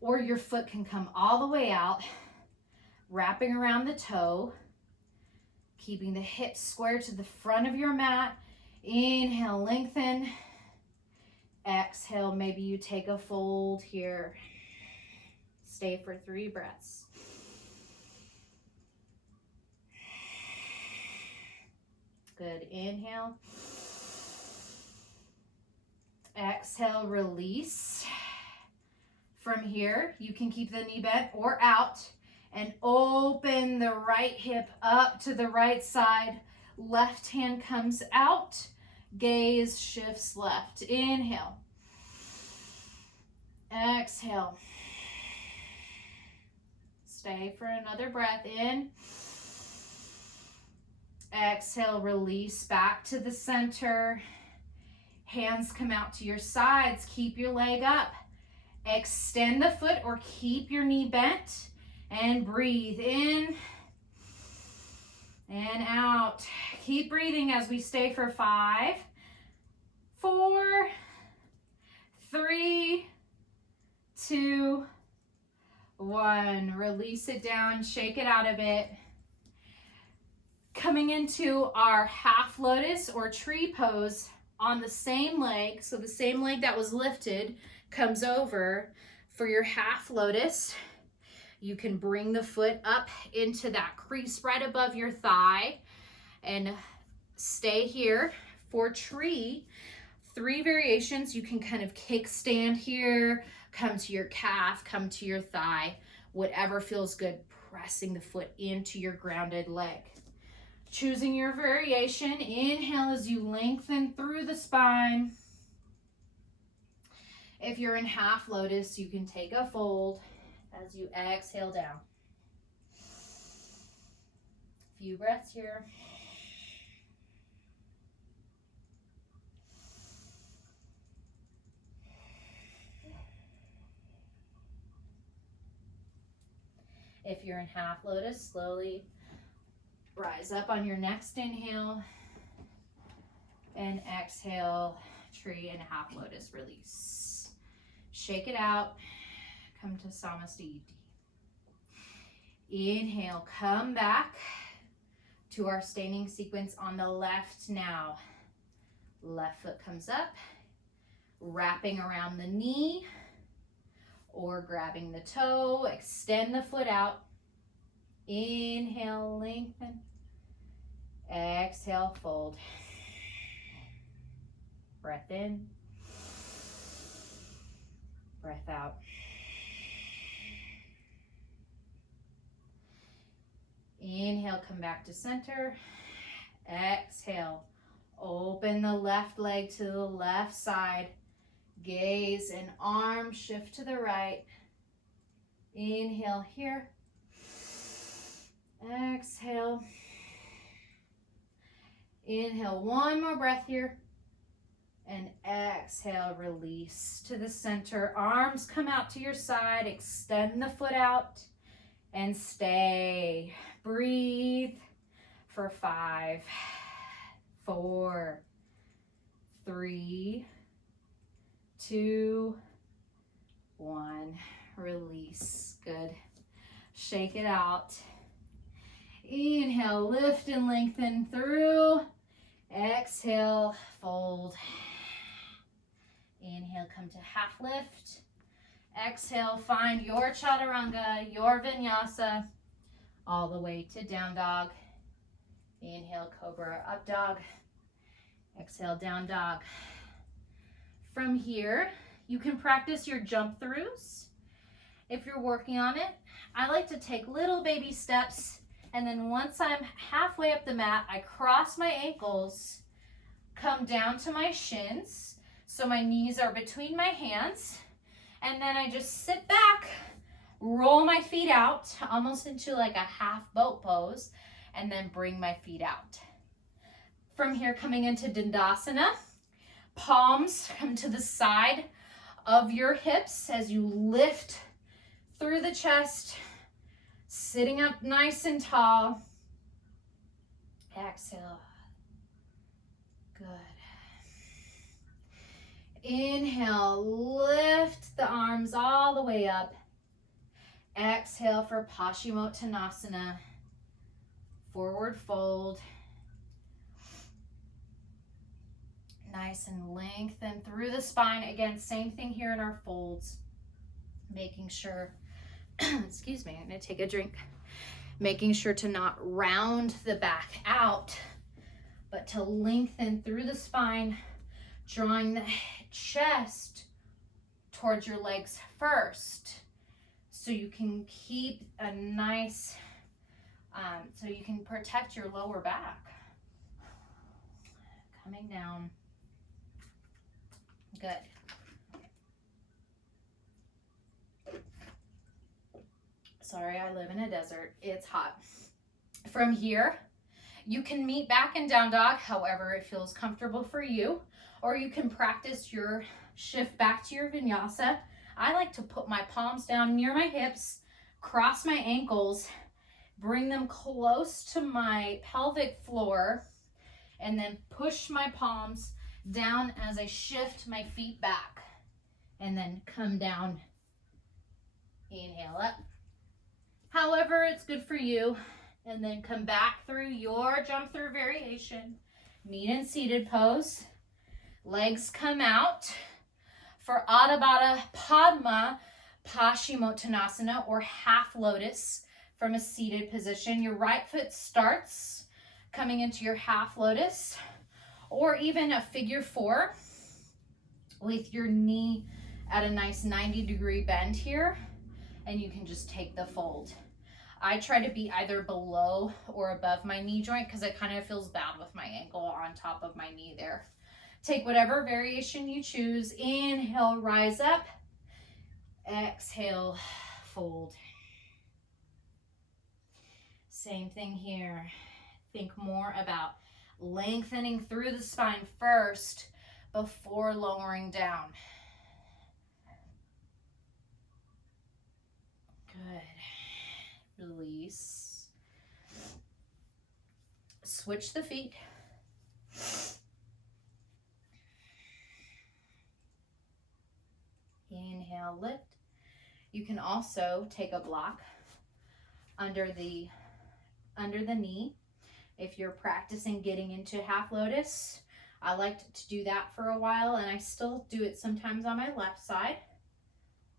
or your foot can come all the way out, wrapping around the toe, keeping the hips square to the front of your mat. Inhale, lengthen. Exhale, maybe you take a fold here. Stay for 3 breaths. Good. Inhale. Exhale, release. From here, you can keep the knee bent or out and open the right hip up to the right side. Left hand comes out. Gaze shifts left. Inhale. Exhale. Stay for another breath. In. Exhale, release back to the center. Hands come out to your sides. Keep your leg up. Extend the foot or keep your knee bent. And breathe in and out. Keep breathing as we stay for 5, 4, 3, 2, 1. Release it down, shake it out a bit. Coming into our half lotus or tree pose on the same leg. So the same leg that was lifted comes over for your half lotus. You can bring the foot up into that crease right above your thigh and stay here. For tree, 3 variations. You can kind of kickstand here, come to your calf, come to your thigh, whatever feels good, pressing the foot into your grounded leg. Choosing your variation, inhale as you lengthen through the spine. If you're in half lotus, you can take a fold as you exhale down. Few breaths here. If you're in half lotus, slowly rise up on your next inhale and exhale, tree and half lotus, release. Shake it out. Come to Samasthiti. Inhale, come back to our standing sequence on the left now. Left foot comes up, wrapping around the knee or grabbing the toe. Extend the foot out. Inhale, lengthen. Exhale, fold. Breath in. Breath out. Inhale, come back to center. Exhale, open the left leg to the left side. Gaze and arm shift to the right. Inhale here. Exhale. Inhale, one more breath here. And exhale, release to the center. Arms come out to your side. Extend the foot out and stay. Breathe for 5, 4, 3, 2, 1. Release. Good. Shake it out. Inhale, lift and lengthen through. Exhale, fold. Inhale, come to half lift. Exhale, find your chaturanga, your vinyasa, all the way to down dog. Inhale, cobra, up dog. Exhale, down dog. From here, you can practice your jump throughs. If you're working on it, I like to take little baby steps, and then once I'm halfway up the mat, I cross my ankles, come down to my shins, so my knees are between my hands, and then I just sit back, roll my feet out, almost into like a half boat pose, and then bring my feet out. From here, coming into Dandasana, palms come to the side of your hips as you lift through the chest, sitting up nice and tall. Exhale. Good. Inhale, lift the arms all the way up. Exhale for Paschimottanasana, forward fold. Nice and lengthen through the spine. Again, same thing here in our folds. Making sure, excuse me, I'm gonna take a drink. Making sure to not round the back out, but to lengthen through the spine, drawing the chest towards your legs first, so you can keep a nice, so you can protect your lower back. Coming down. Good. Sorry, I live in a desert. It's hot. From here, you can meet back in down dog, however it feels comfortable for you, or you can practice your shift back to your vinyasa. I like to put my palms down near my hips, cross my ankles, bring them close to my pelvic floor, and then push my palms down as I shift my feet back, and then come down. Inhale up. However it's good for you, and then come back through your jump through variation. Meet in seated pose. Legs come out for Adho Baddha Padma Paschimottanasana, or half lotus from a seated position. Your right foot starts coming into your half lotus, or even a figure four with your knee at a nice 90-degree bend here, and you can just take the fold. I try to be either below or above my knee joint because it kind of feels bad with my ankle on top of my knee there. Take whatever variation you choose. Inhale, rise up. Exhale, fold. Same thing here. Think more about lengthening through the spine first before lowering down. Good. Release. Switch the feet. Inhale, lift. You can also take a block under the knee. If you're practicing getting into half lotus, I liked to do that for a while, and I still do it sometimes on my left side,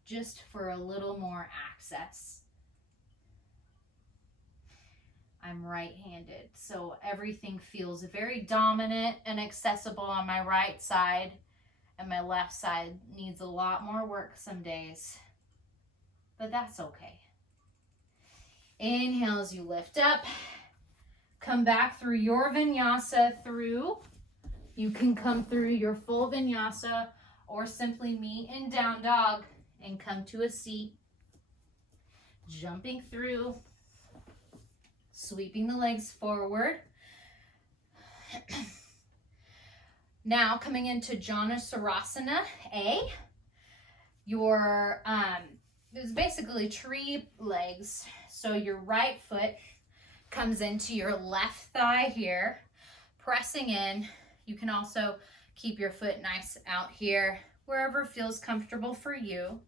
just for a little more access. I'm right-handed, so everything feels very dominant and accessible on my right side, and my left side needs a lot more work some days, but that's okay. Inhale as you lift up. Come back through your vinyasa through. You can come through your full vinyasa or simply meet in down dog and come to a seat. Jumping through, sweeping the legs forward. Now coming into Janusarasana A. It's basically tree legs. So your right foot comes into your left thigh here, pressing in. You can also keep your foot nice out here, wherever feels comfortable for you.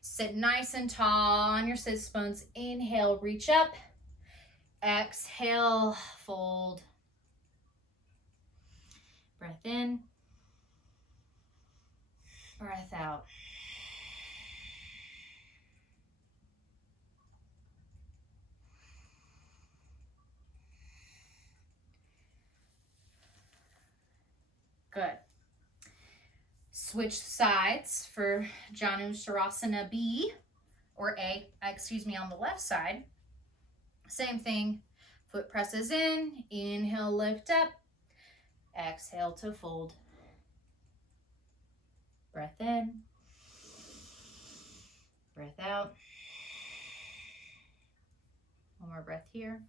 Sit nice and tall on your sit bones. Inhale, reach up. Exhale, fold. Breath in. Breath out. Good. Switch sides for Janusarasana B, or A, on the left side. Same thing, foot presses in, inhale, lift up, exhale to fold. Breath in, breath out. One more breath here.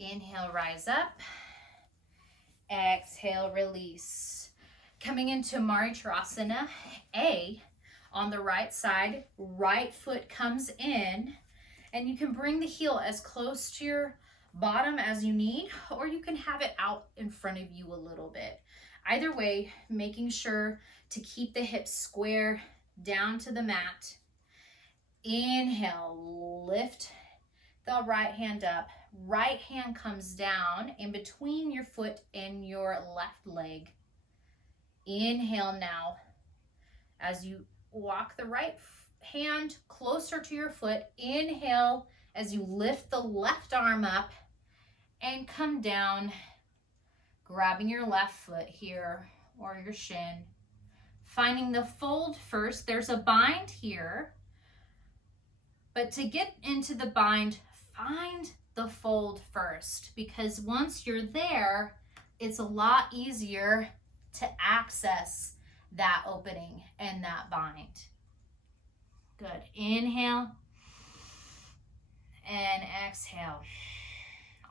Inhale, rise up. Exhale, release. Coming into Maritrasana A on the right side, right foot comes in, and you can bring the heel as close to your bottom as you need, or you can have it out in front of you a little bit. Either way, making sure to keep the hips square down to the mat. Inhale, lift the right hand up. Right hand comes down in between your foot and your left leg. Inhale now. As you walk the right hand closer to your foot, inhale as you lift the left arm up and come down, grabbing your left foot here or your shin. Finding the fold first. There's a bind here, but to get into the bind, find the fold first, because once you're there, it's a lot easier to access that opening and that bind. Good. Inhale and exhale.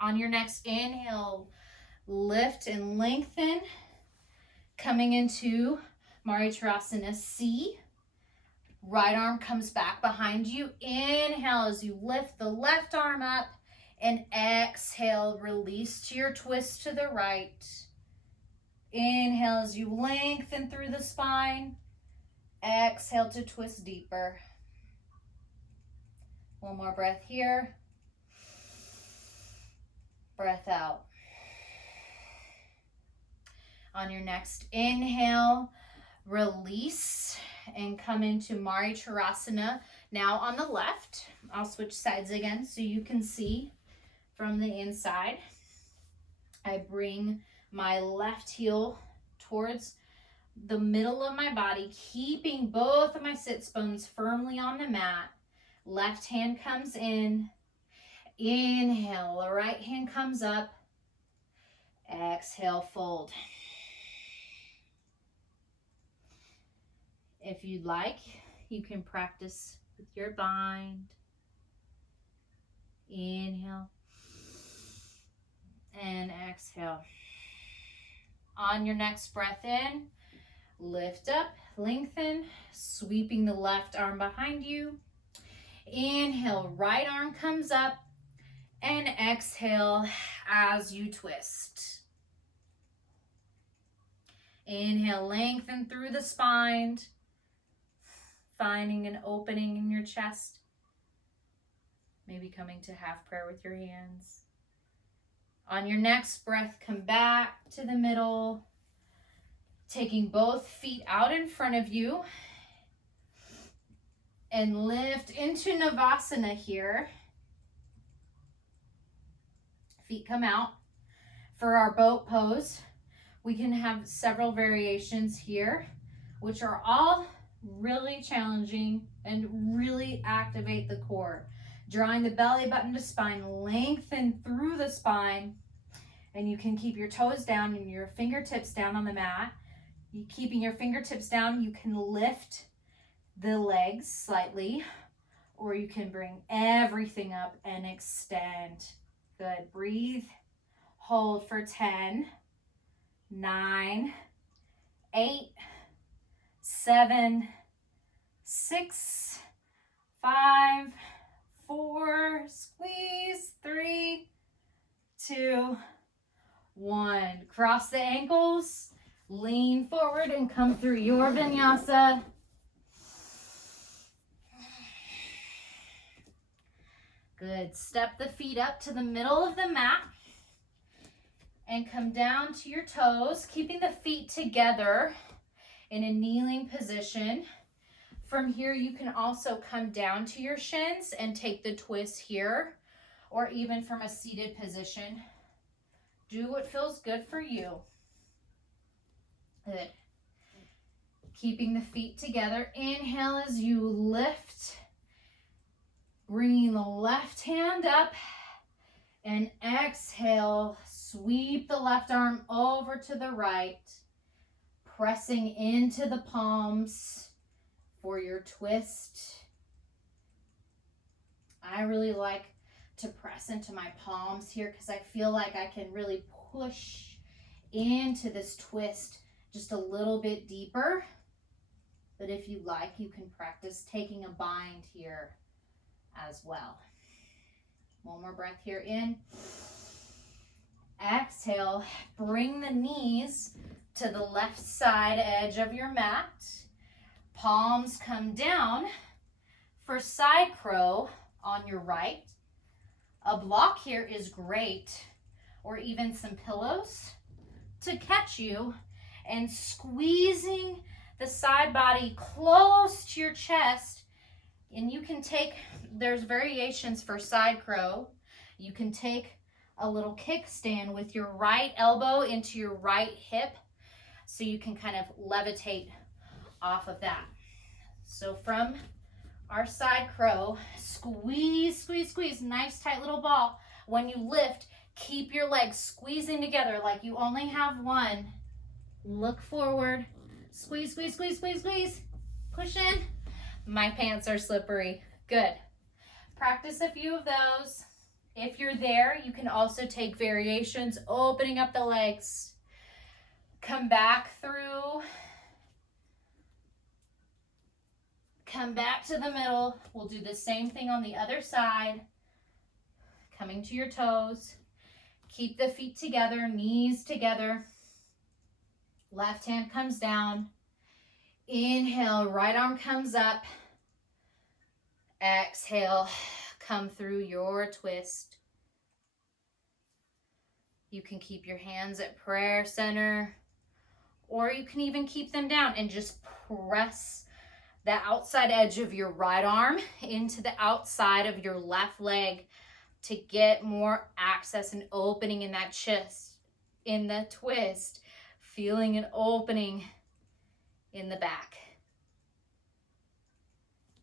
On your next inhale, lift and lengthen. Coming into Maritrasana C. Right arm comes back behind you. Inhale as you lift the left arm up, and exhale, release to your twist to the right. Inhale as you lengthen through the spine. Exhale to twist deeper. One more breath here. Breath out. On your next inhale, release and come into Maritrasana. Now on the left, I'll switch sides again so you can see from the inside. I bring my left heel towards the middle of my body, keeping both of my sits bones firmly on the mat. Left hand comes in. Inhale, the right hand comes up. Exhale, fold. If you'd like, you can practice with your bind. Inhale and exhale. On your next breath in, lift up, lengthen, sweeping the left arm behind you. Inhale, right arm comes up, and exhale as you twist. Inhale, lengthen through the spine, finding an opening in your chest. Maybe coming to half prayer with your hands. On your next breath, come back to the middle, taking both feet out in front of you, and lift into Navasana here. Feet come out. For our boat pose, we can have several variations here, which are all really challenging and really activate the core. Drawing the belly button to spine, lengthen through the spine, and you can keep your toes down and your fingertips down on the mat. Keeping your fingertips down, you can lift the legs slightly, or you can bring everything up and extend. Good. Breathe. Hold for 10, 9, 8, 7, 6, 5, 4, squeeze, 3, 2, 1. Cross the ankles, lean forward and come through your vinyasa. Good. Step the feet up to the middle of the mat and come down to your toes, keeping the feet together in a kneeling position. From here, you can also come down to your shins and take the twist here, or even from a seated position. Do what feels good for you. Good. Keeping the feet together. Inhale as you lift. Bringing the left hand up, and exhale, sweep the left arm over to the right, pressing into the palms for your twist. I really like to press into my palms here because I feel like I can really push into this twist just a little bit deeper. But if you like, you can practice taking a bind here as well. One more breath here in. Exhale, bring the knees to the left side edge of your mat. Palms come down for side crow on your right. A block here is great, or even some pillows to catch you, and squeezing the side body close to your chest. And you can take, there's variations for side crow. You can take a little kickstand with your right elbow into your right hip, so you can kind of levitate off of that. So from our side crow, squeeze, squeeze, squeeze, nice tight little ball. When you lift, keep your legs squeezing together like you only have one. Look forward, squeeze, squeeze, squeeze, squeeze, squeeze, push in. My pants are slippery. Good. Practice a few of those. If you're there, you can also take variations, opening up the legs. Come back through. Come back to the middle. We'll do the same thing on the other side. Coming to your toes. Keep the feet together, knees together. Left hand comes down. Inhale, right arm comes up. Exhale, come through your twist. You can keep your hands at prayer center, or you can even keep them down and just press the outside edge of your right arm into the outside of your left leg to get more access and opening in that chest, in the twist, feeling an opening in the back.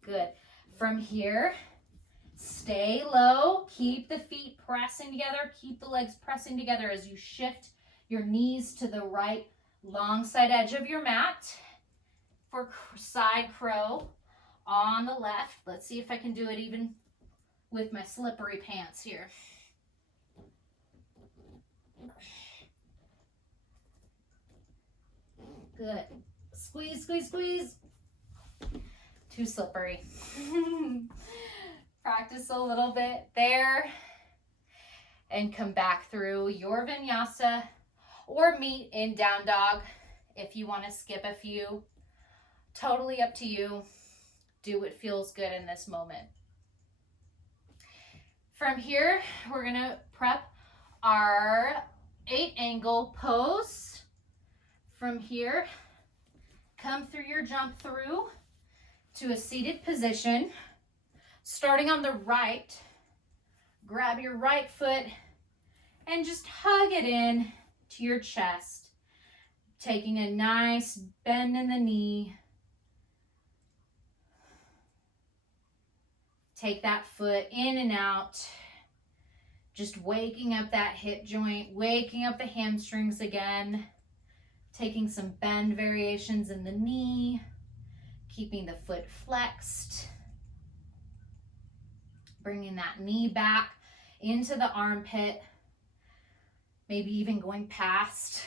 Good. From here, stay low, keep the feet pressing together, keep the legs pressing together as you shift your knees to the right long side edge of your mat for side crow on the left. Let's see if I can do it even with my slippery pants here. Good. Squeeze, squeeze, squeeze. Too slippery. Practice a little bit there and come back through your vinyasa, or meet in down dog if you want to skip a few. Totally up to you. Do what feels good in this moment. From here, we're going to prep our 8-angle pose. From here, come through your jump through to a seated position. Starting on the right, grab your right foot and just hug it in to your chest. Taking a nice bend in the knee. Take that foot in and out. Just waking up that hip joint, waking up the hamstrings again. Taking some bend variations in the knee. Keeping the foot flexed. Bringing that knee back into the armpit. Maybe even going past.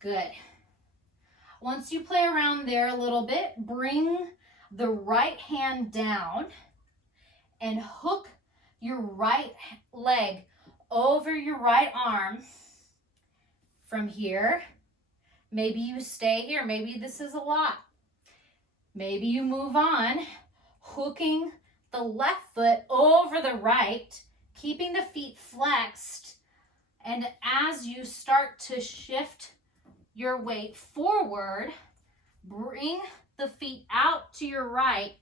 Good. Once you play around there a little bit, bring the right hand down and hook your right leg over your right arm. From here, maybe you stay here. Maybe this is a lot. Maybe you move on, hooking the left foot over the right, keeping the feet flexed. And as you start to shift your weight forward, bring the feet out to your right,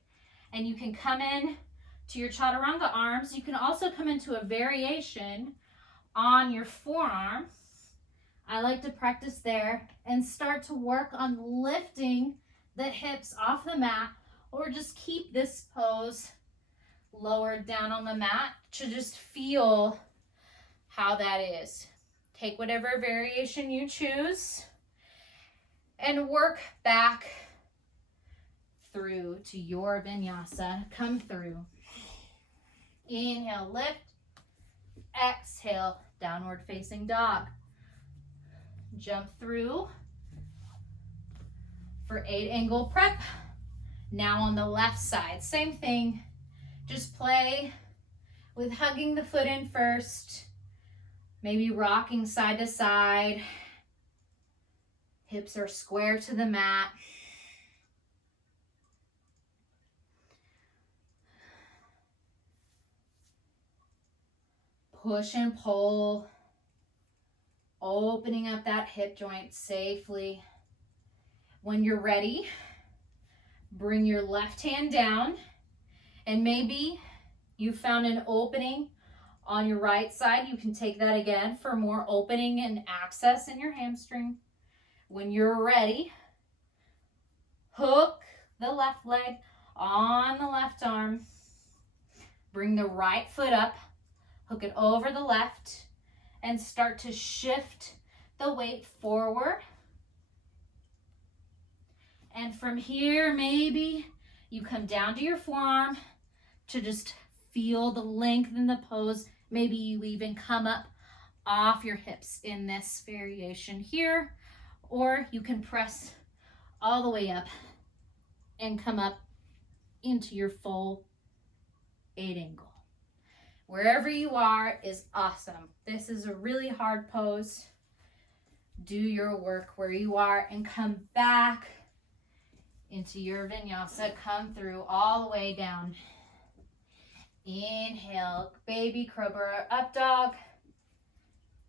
and you can come in to your chaturanga arms. You can also come into a variation on your forearm. I like to practice there and start to work on lifting the hips off the mat, or just keep this pose lowered down on the mat to just feel how that is. Take whatever variation you choose and work back through to your vinyasa. Come through. Inhale, lift. Exhale, downward facing dog. Jump through for 8 angle prep. Now on the left side, same thing. Just play with hugging the foot in first, maybe rocking side to side. Hips are square to the mat. Push and pull, opening up that hip joint safely. When you're ready, bring your left hand down, and maybe you found an opening on your right side. You can take that again for more opening and access in your hamstring. When you're ready, hook the left leg on the left arm. Bring the right foot up, hook it over the left, and start to shift the weight forward. And from here, maybe you come down to your forearm to just feel the length in the pose. Maybe you even come up off your hips in this variation here, or you can press all the way up and come up into your full 8 angle. Wherever you are is awesome. This is a really hard pose. Do your work where you are and come back into your vinyasa. Come through all the way down. Inhale, baby cobra, up dog.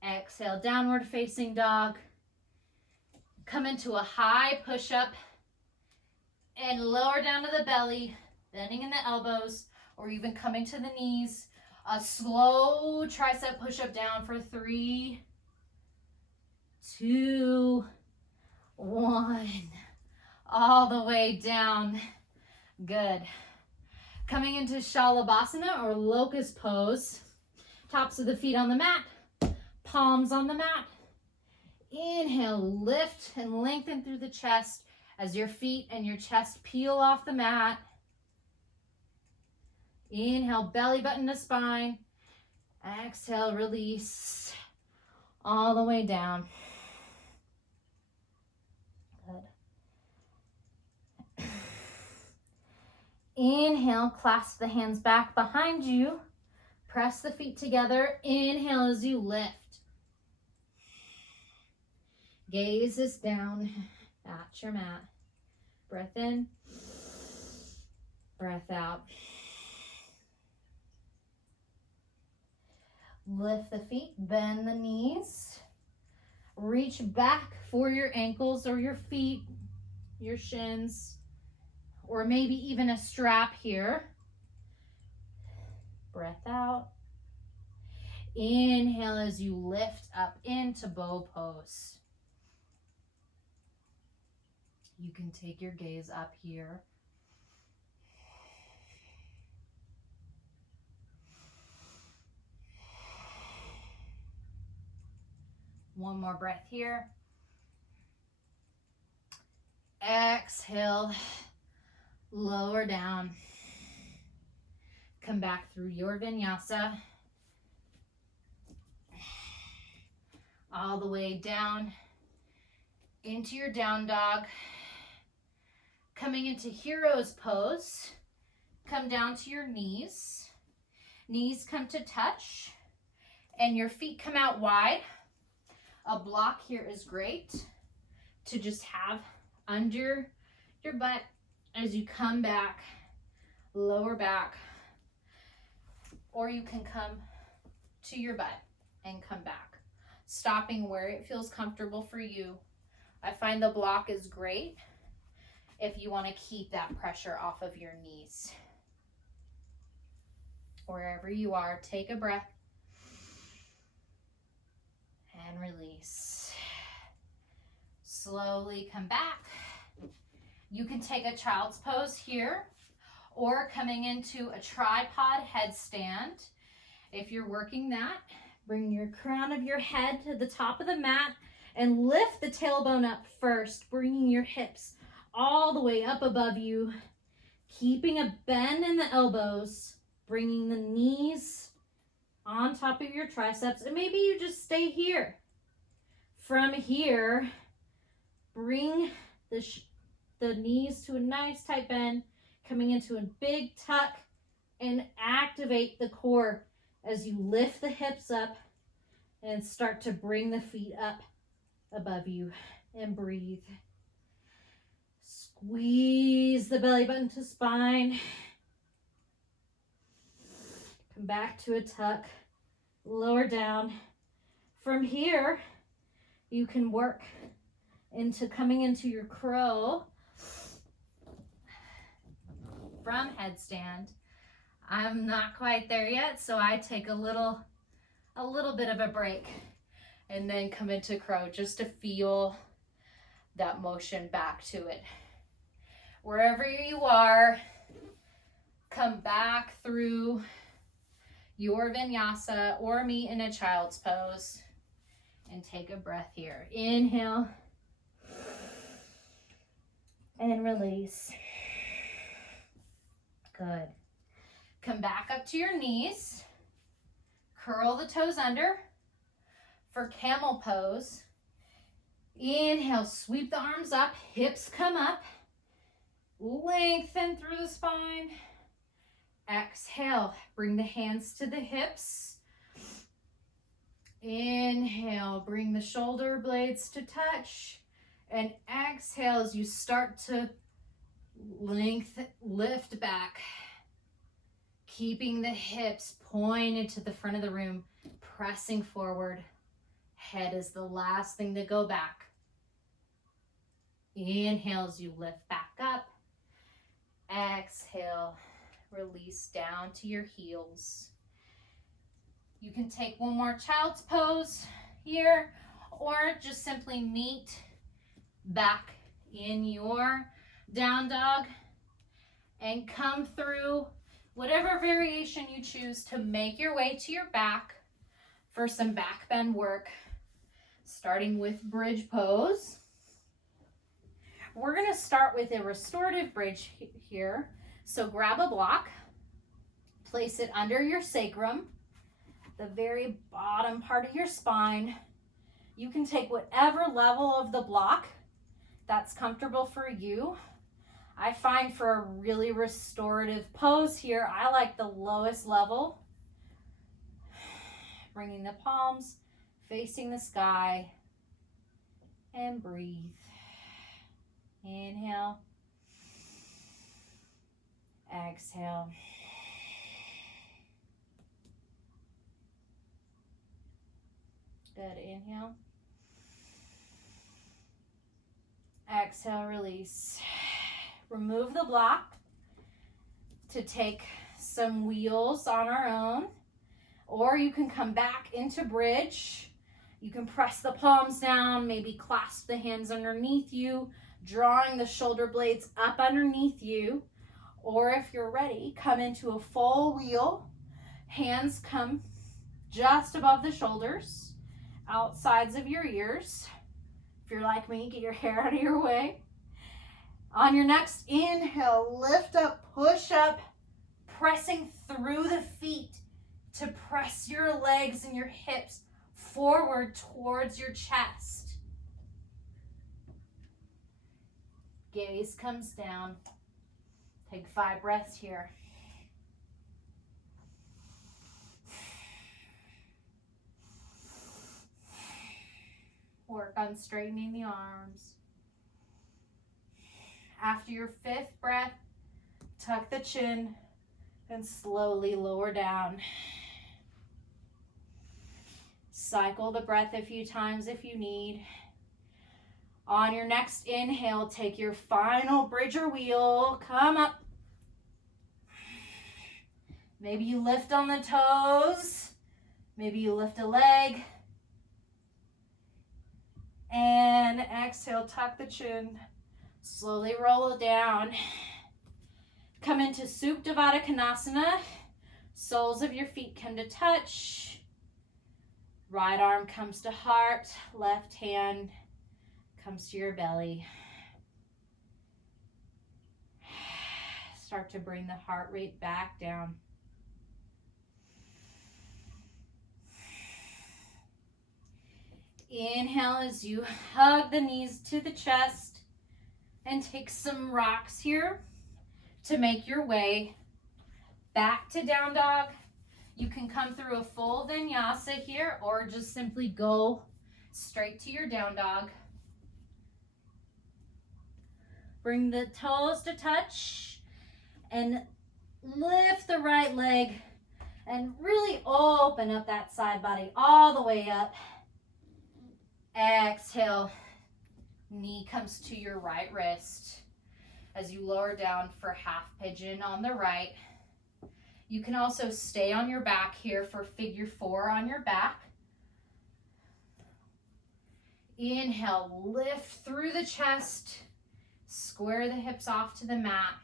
Exhale, downward facing dog. Come into a high push-up and lower down to the belly, bending in the elbows, or even coming to the knees. A slow tricep push-up down for 3, 2, 1. All the way down. Good. Coming into Shalabhasana or locust pose. Tops of the feet on the mat, palms on the mat. Inhale, lift and lengthen through the chest as your feet and your chest peel off the mat. Inhale, belly button to spine. Exhale, release all the way down. Good. Inhale, clasp the hands back behind you. Press the feet together. Inhale as you lift. Gaze is down at your mat. Breath in, breath out. Lift the feet, bend the knees. Reach back for your ankles or your feet, your shins, or maybe even a strap here. Breath out. Inhale as you lift up into bow pose. You can take your gaze up here. One more breath here. Exhale, lower down. Come back through your vinyasa. All the way down into your down dog. Coming into hero's pose. Come down to your knees. Knees come to touch and your feet come out wide. A block here is great to just have under your butt as you come back, lower back, or you can come to your butt and come back, stopping where it feels comfortable for you. I find the block is great if you want to keep that pressure off of your knees. Wherever you are, take a breath and release. Slowly come back. You can take a child's pose here or coming into a tripod headstand. If you're working that, bring your crown of your head to the top of the mat and lift the tailbone up first, bringing your hips all the way up above you, keeping a bend in the elbows, bringing the knees on top of your triceps, and maybe you just stay here. From here, bring the the knees to a nice tight bend, coming into a big tuck, and activate the core as you lift the hips up and start to bring the feet up above you, and breathe. Squeeze the belly button to spine. Come back to a tuck, lower down. From here, you can work into coming into your crow from headstand. I'm not quite there yet, so I take a little bit of a break and then come into crow just to feel that motion back to it. Wherever you are, come back through your vinyasa or meet in a child's pose and take a breath here. Inhale and release. Good. Come back up to your knees. Curl the toes under for camel pose. Inhale, sweep the arms up, hips come up. Lengthen through the spine. Exhale, bring the hands to the hips. Inhale, bring the shoulder blades to touch. And exhale as you start to lift back. Keeping the hips pointed to the front of the room, pressing forward. Head is the last thing to go back. Inhale as you lift back up. Exhale, release down to your heels. You can take one more child's pose here, or just simply meet back in your down dog and come through whatever variation you choose to make your way to your back for some back bend work, starting with bridge pose. We're going to start with a restorative bridge here. So grab a block, place it under your sacrum, the very bottom part of your spine. You can take whatever level of the block that's comfortable for you. I find for a really restorative pose here, I like the lowest level. Bringing the palms facing the sky and breathe. Inhale. Exhale. Good. Inhale. Exhale, release. Remove the block to take some wheels on our own, or you can come back into bridge. You can press the palms down, maybe clasp the hands underneath you, drawing the shoulder blades up underneath you. Or if you're ready, come into a full wheel. Hands come just above the shoulders, outsides of your ears. If you're like me, get your hair out of your way. On your next inhale, lift up, push up, pressing through the feet to press your legs and your hips forward towards your chest. Gaze comes down. Take 5 breaths here. Work on straightening the arms. After your 5th breath, tuck the chin and slowly lower down. Cycle the breath a few times if you need. On your next inhale, take your final bridger wheel. Come up. Maybe you lift on the toes. Maybe you lift a leg. And exhale, tuck the chin. Slowly roll it down. Come into Supta Baddha Konasana. Soles of your feet come to touch. Right arm comes to heart. Left hand comes to your belly. Start to bring the heart rate back down. Inhale as you hug the knees to the chest And take some rocks here to make your way back to down dog. You can come through a full vinyasa here or just simply go straight to your down dog. Bring the toes to touch and lift the right leg and really open up that side body all the way up. Exhale, knee comes to your right wrist as you lower down for half pigeon on the right. You can also stay on your back here for figure 4 on your back. Inhale, lift through the chest, square the hips off to the mat,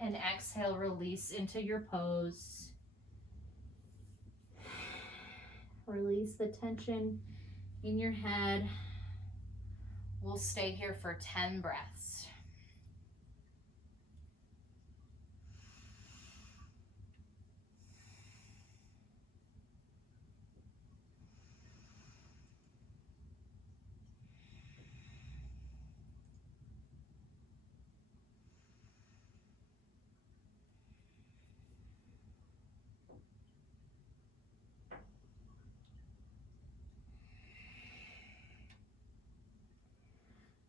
and exhale, release into your pose. Release the tension in your head. We'll stay here for 10 breaths.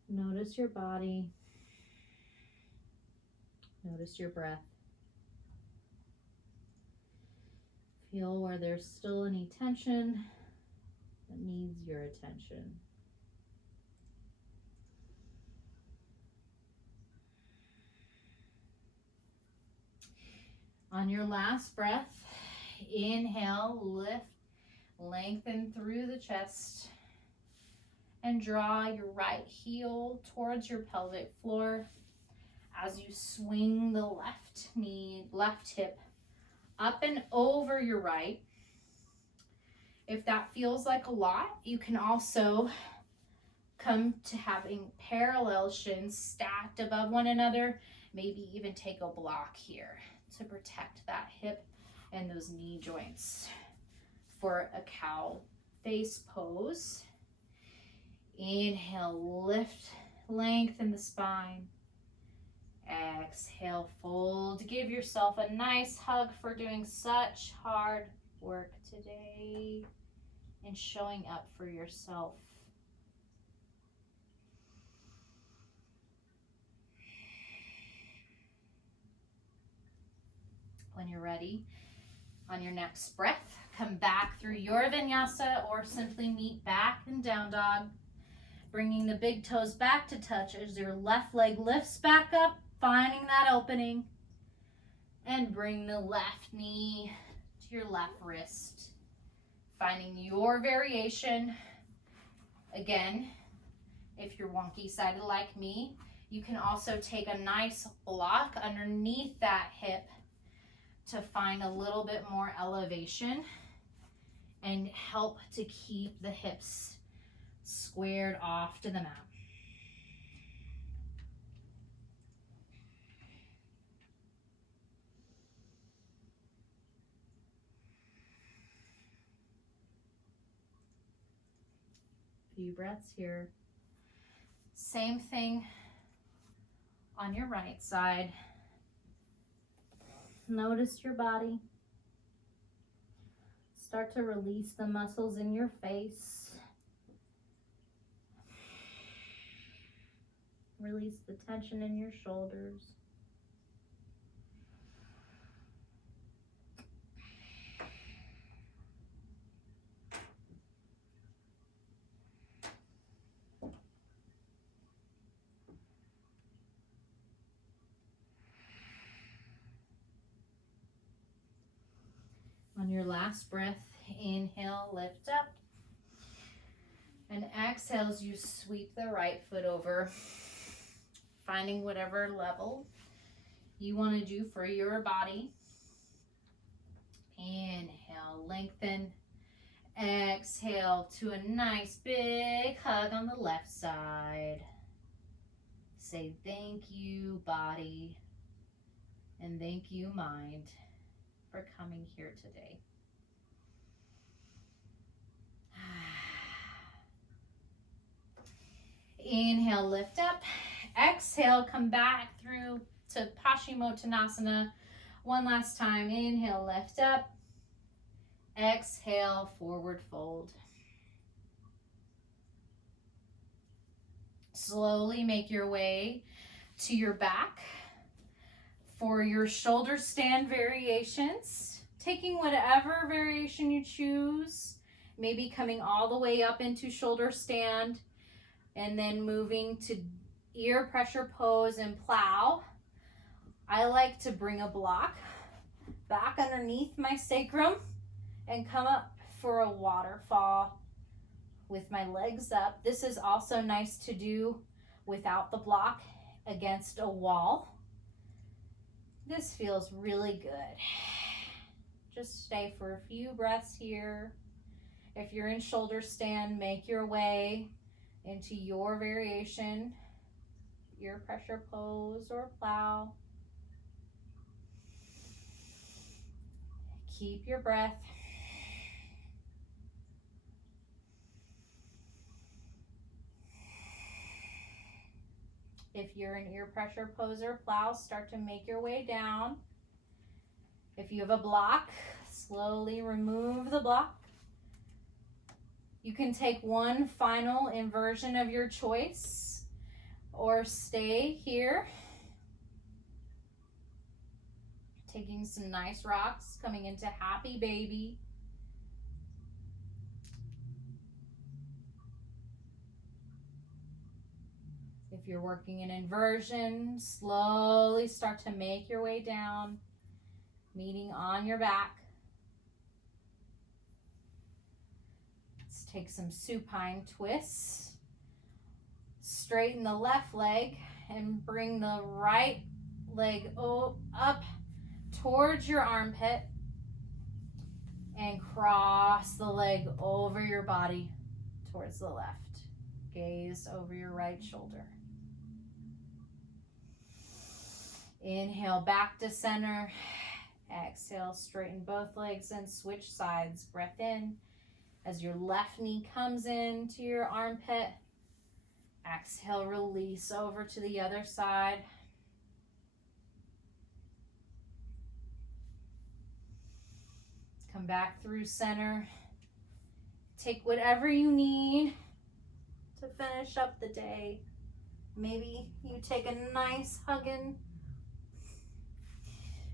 Notice your body. Notice your breath. Feel where there's still any tension that needs your attention. On your last breath, inhale, lift, lengthen through the chest, and draw your right heel towards your pelvic floor as you swing the left knee, left hip up and over your right. If that feels like a lot, you can also come to having parallel shins stacked above one another, maybe even take a block here to protect that hip and those knee joints. For a cow face pose, inhale, lift, lengthen the spine. Exhale, fold. Give yourself a nice hug for doing such hard work today and showing up for yourself. When you're ready, on your next breath, come back through your vinyasa or simply meet back in down dog. Bringing the big toes back to touch as your left leg lifts back up, finding that opening. And bring the left knee to your left wrist. Finding your variation. Again, if you're wonky-sided like me, you can also take a nice block underneath that hip to find a little bit more elevation and help to keep the hips squared off to the mat. Few breaths here. Same thing on your right side. Notice your body. Start to release the muscles in your face. Release the tension in your shoulders. On your last breath, inhale, lift up. And exhale as you sweep the right foot over, finding whatever level you want to do for your body. Inhale, lengthen. Exhale to a nice big hug on the left side. Say thank you, body, and thank you, mind, for coming here today. Inhale, lift up. Exhale, come back through to Paschimottanasana. One last time. Inhale, lift up. Exhale, forward fold. Slowly make your way to your back for your shoulder stand variations. Taking whatever variation you choose, maybe coming all the way up into shoulder stand and then moving to ear pressure pose and plow. I like to bring a block back underneath my sacrum and come up for a waterfall with my legs up. This is also nice to do without the block against a wall. This feels really good. Just stay for a few breaths here. If you're in shoulder stand, make your way into your variation, ear pressure pose or plow. Keep your breath. If you're in ear pressure pose or plow, start to make your way down. If you have a block, slowly remove the block. You can take one final inversion of your choice or stay here. Taking some nice rocks, coming into happy baby. If you're working an inversion, slowly start to make your way down, meeting on your back. Let's take some supine twists. Straighten the left leg and bring the right leg up towards your armpit and cross the leg over your body towards the left. Gaze over your right shoulder. Inhale back to center. Exhale, straighten both legs and switch sides. Breath in as your left knee comes into your armpit. Exhale, release over to the other side. Come back through center. Take whatever you need to finish up the day. Maybe you take a nice hugging.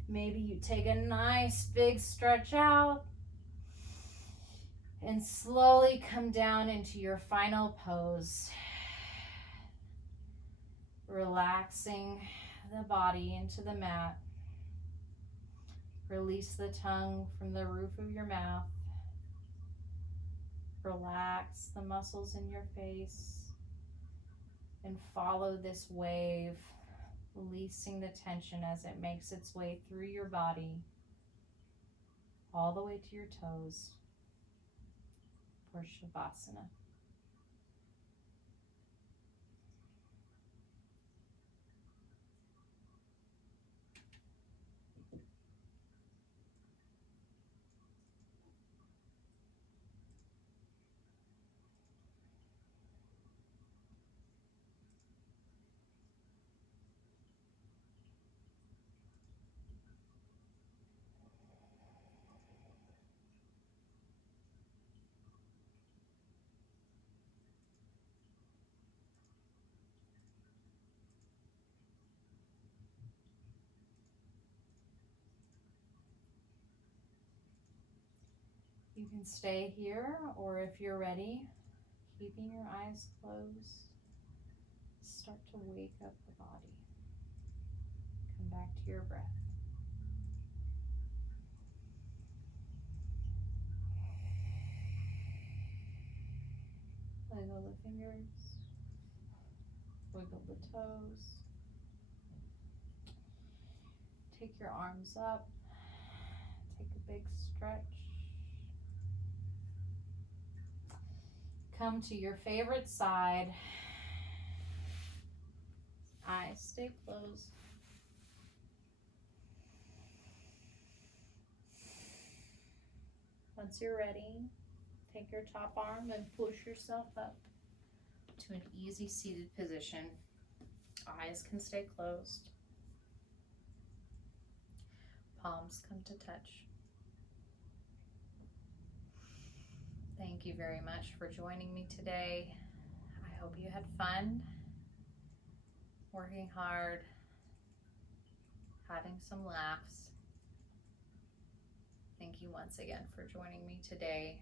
Maybe you take a nice big stretch out and slowly come down into your final pose. Relaxing the body into the mat. Release the tongue from the roof of your mouth. Relax the muscles in your face and follow this wave, releasing the tension as it makes its way through your body all the way to your toes for Shavasana. You can stay here, or if you're ready, keeping your eyes closed, start to wake up the body. Come back to your breath. Wiggle the fingers, wiggle the toes. Take your arms up, take a big stretch. Come to your favorite side. Eyes stay closed. Once you're ready, take your top arm and push yourself up to an easy seated position. Eyes can stay closed. Palms come to touch. Thank you very much for joining me today. I hope you had fun, working hard, having some laughs. Thank you once again for joining me today.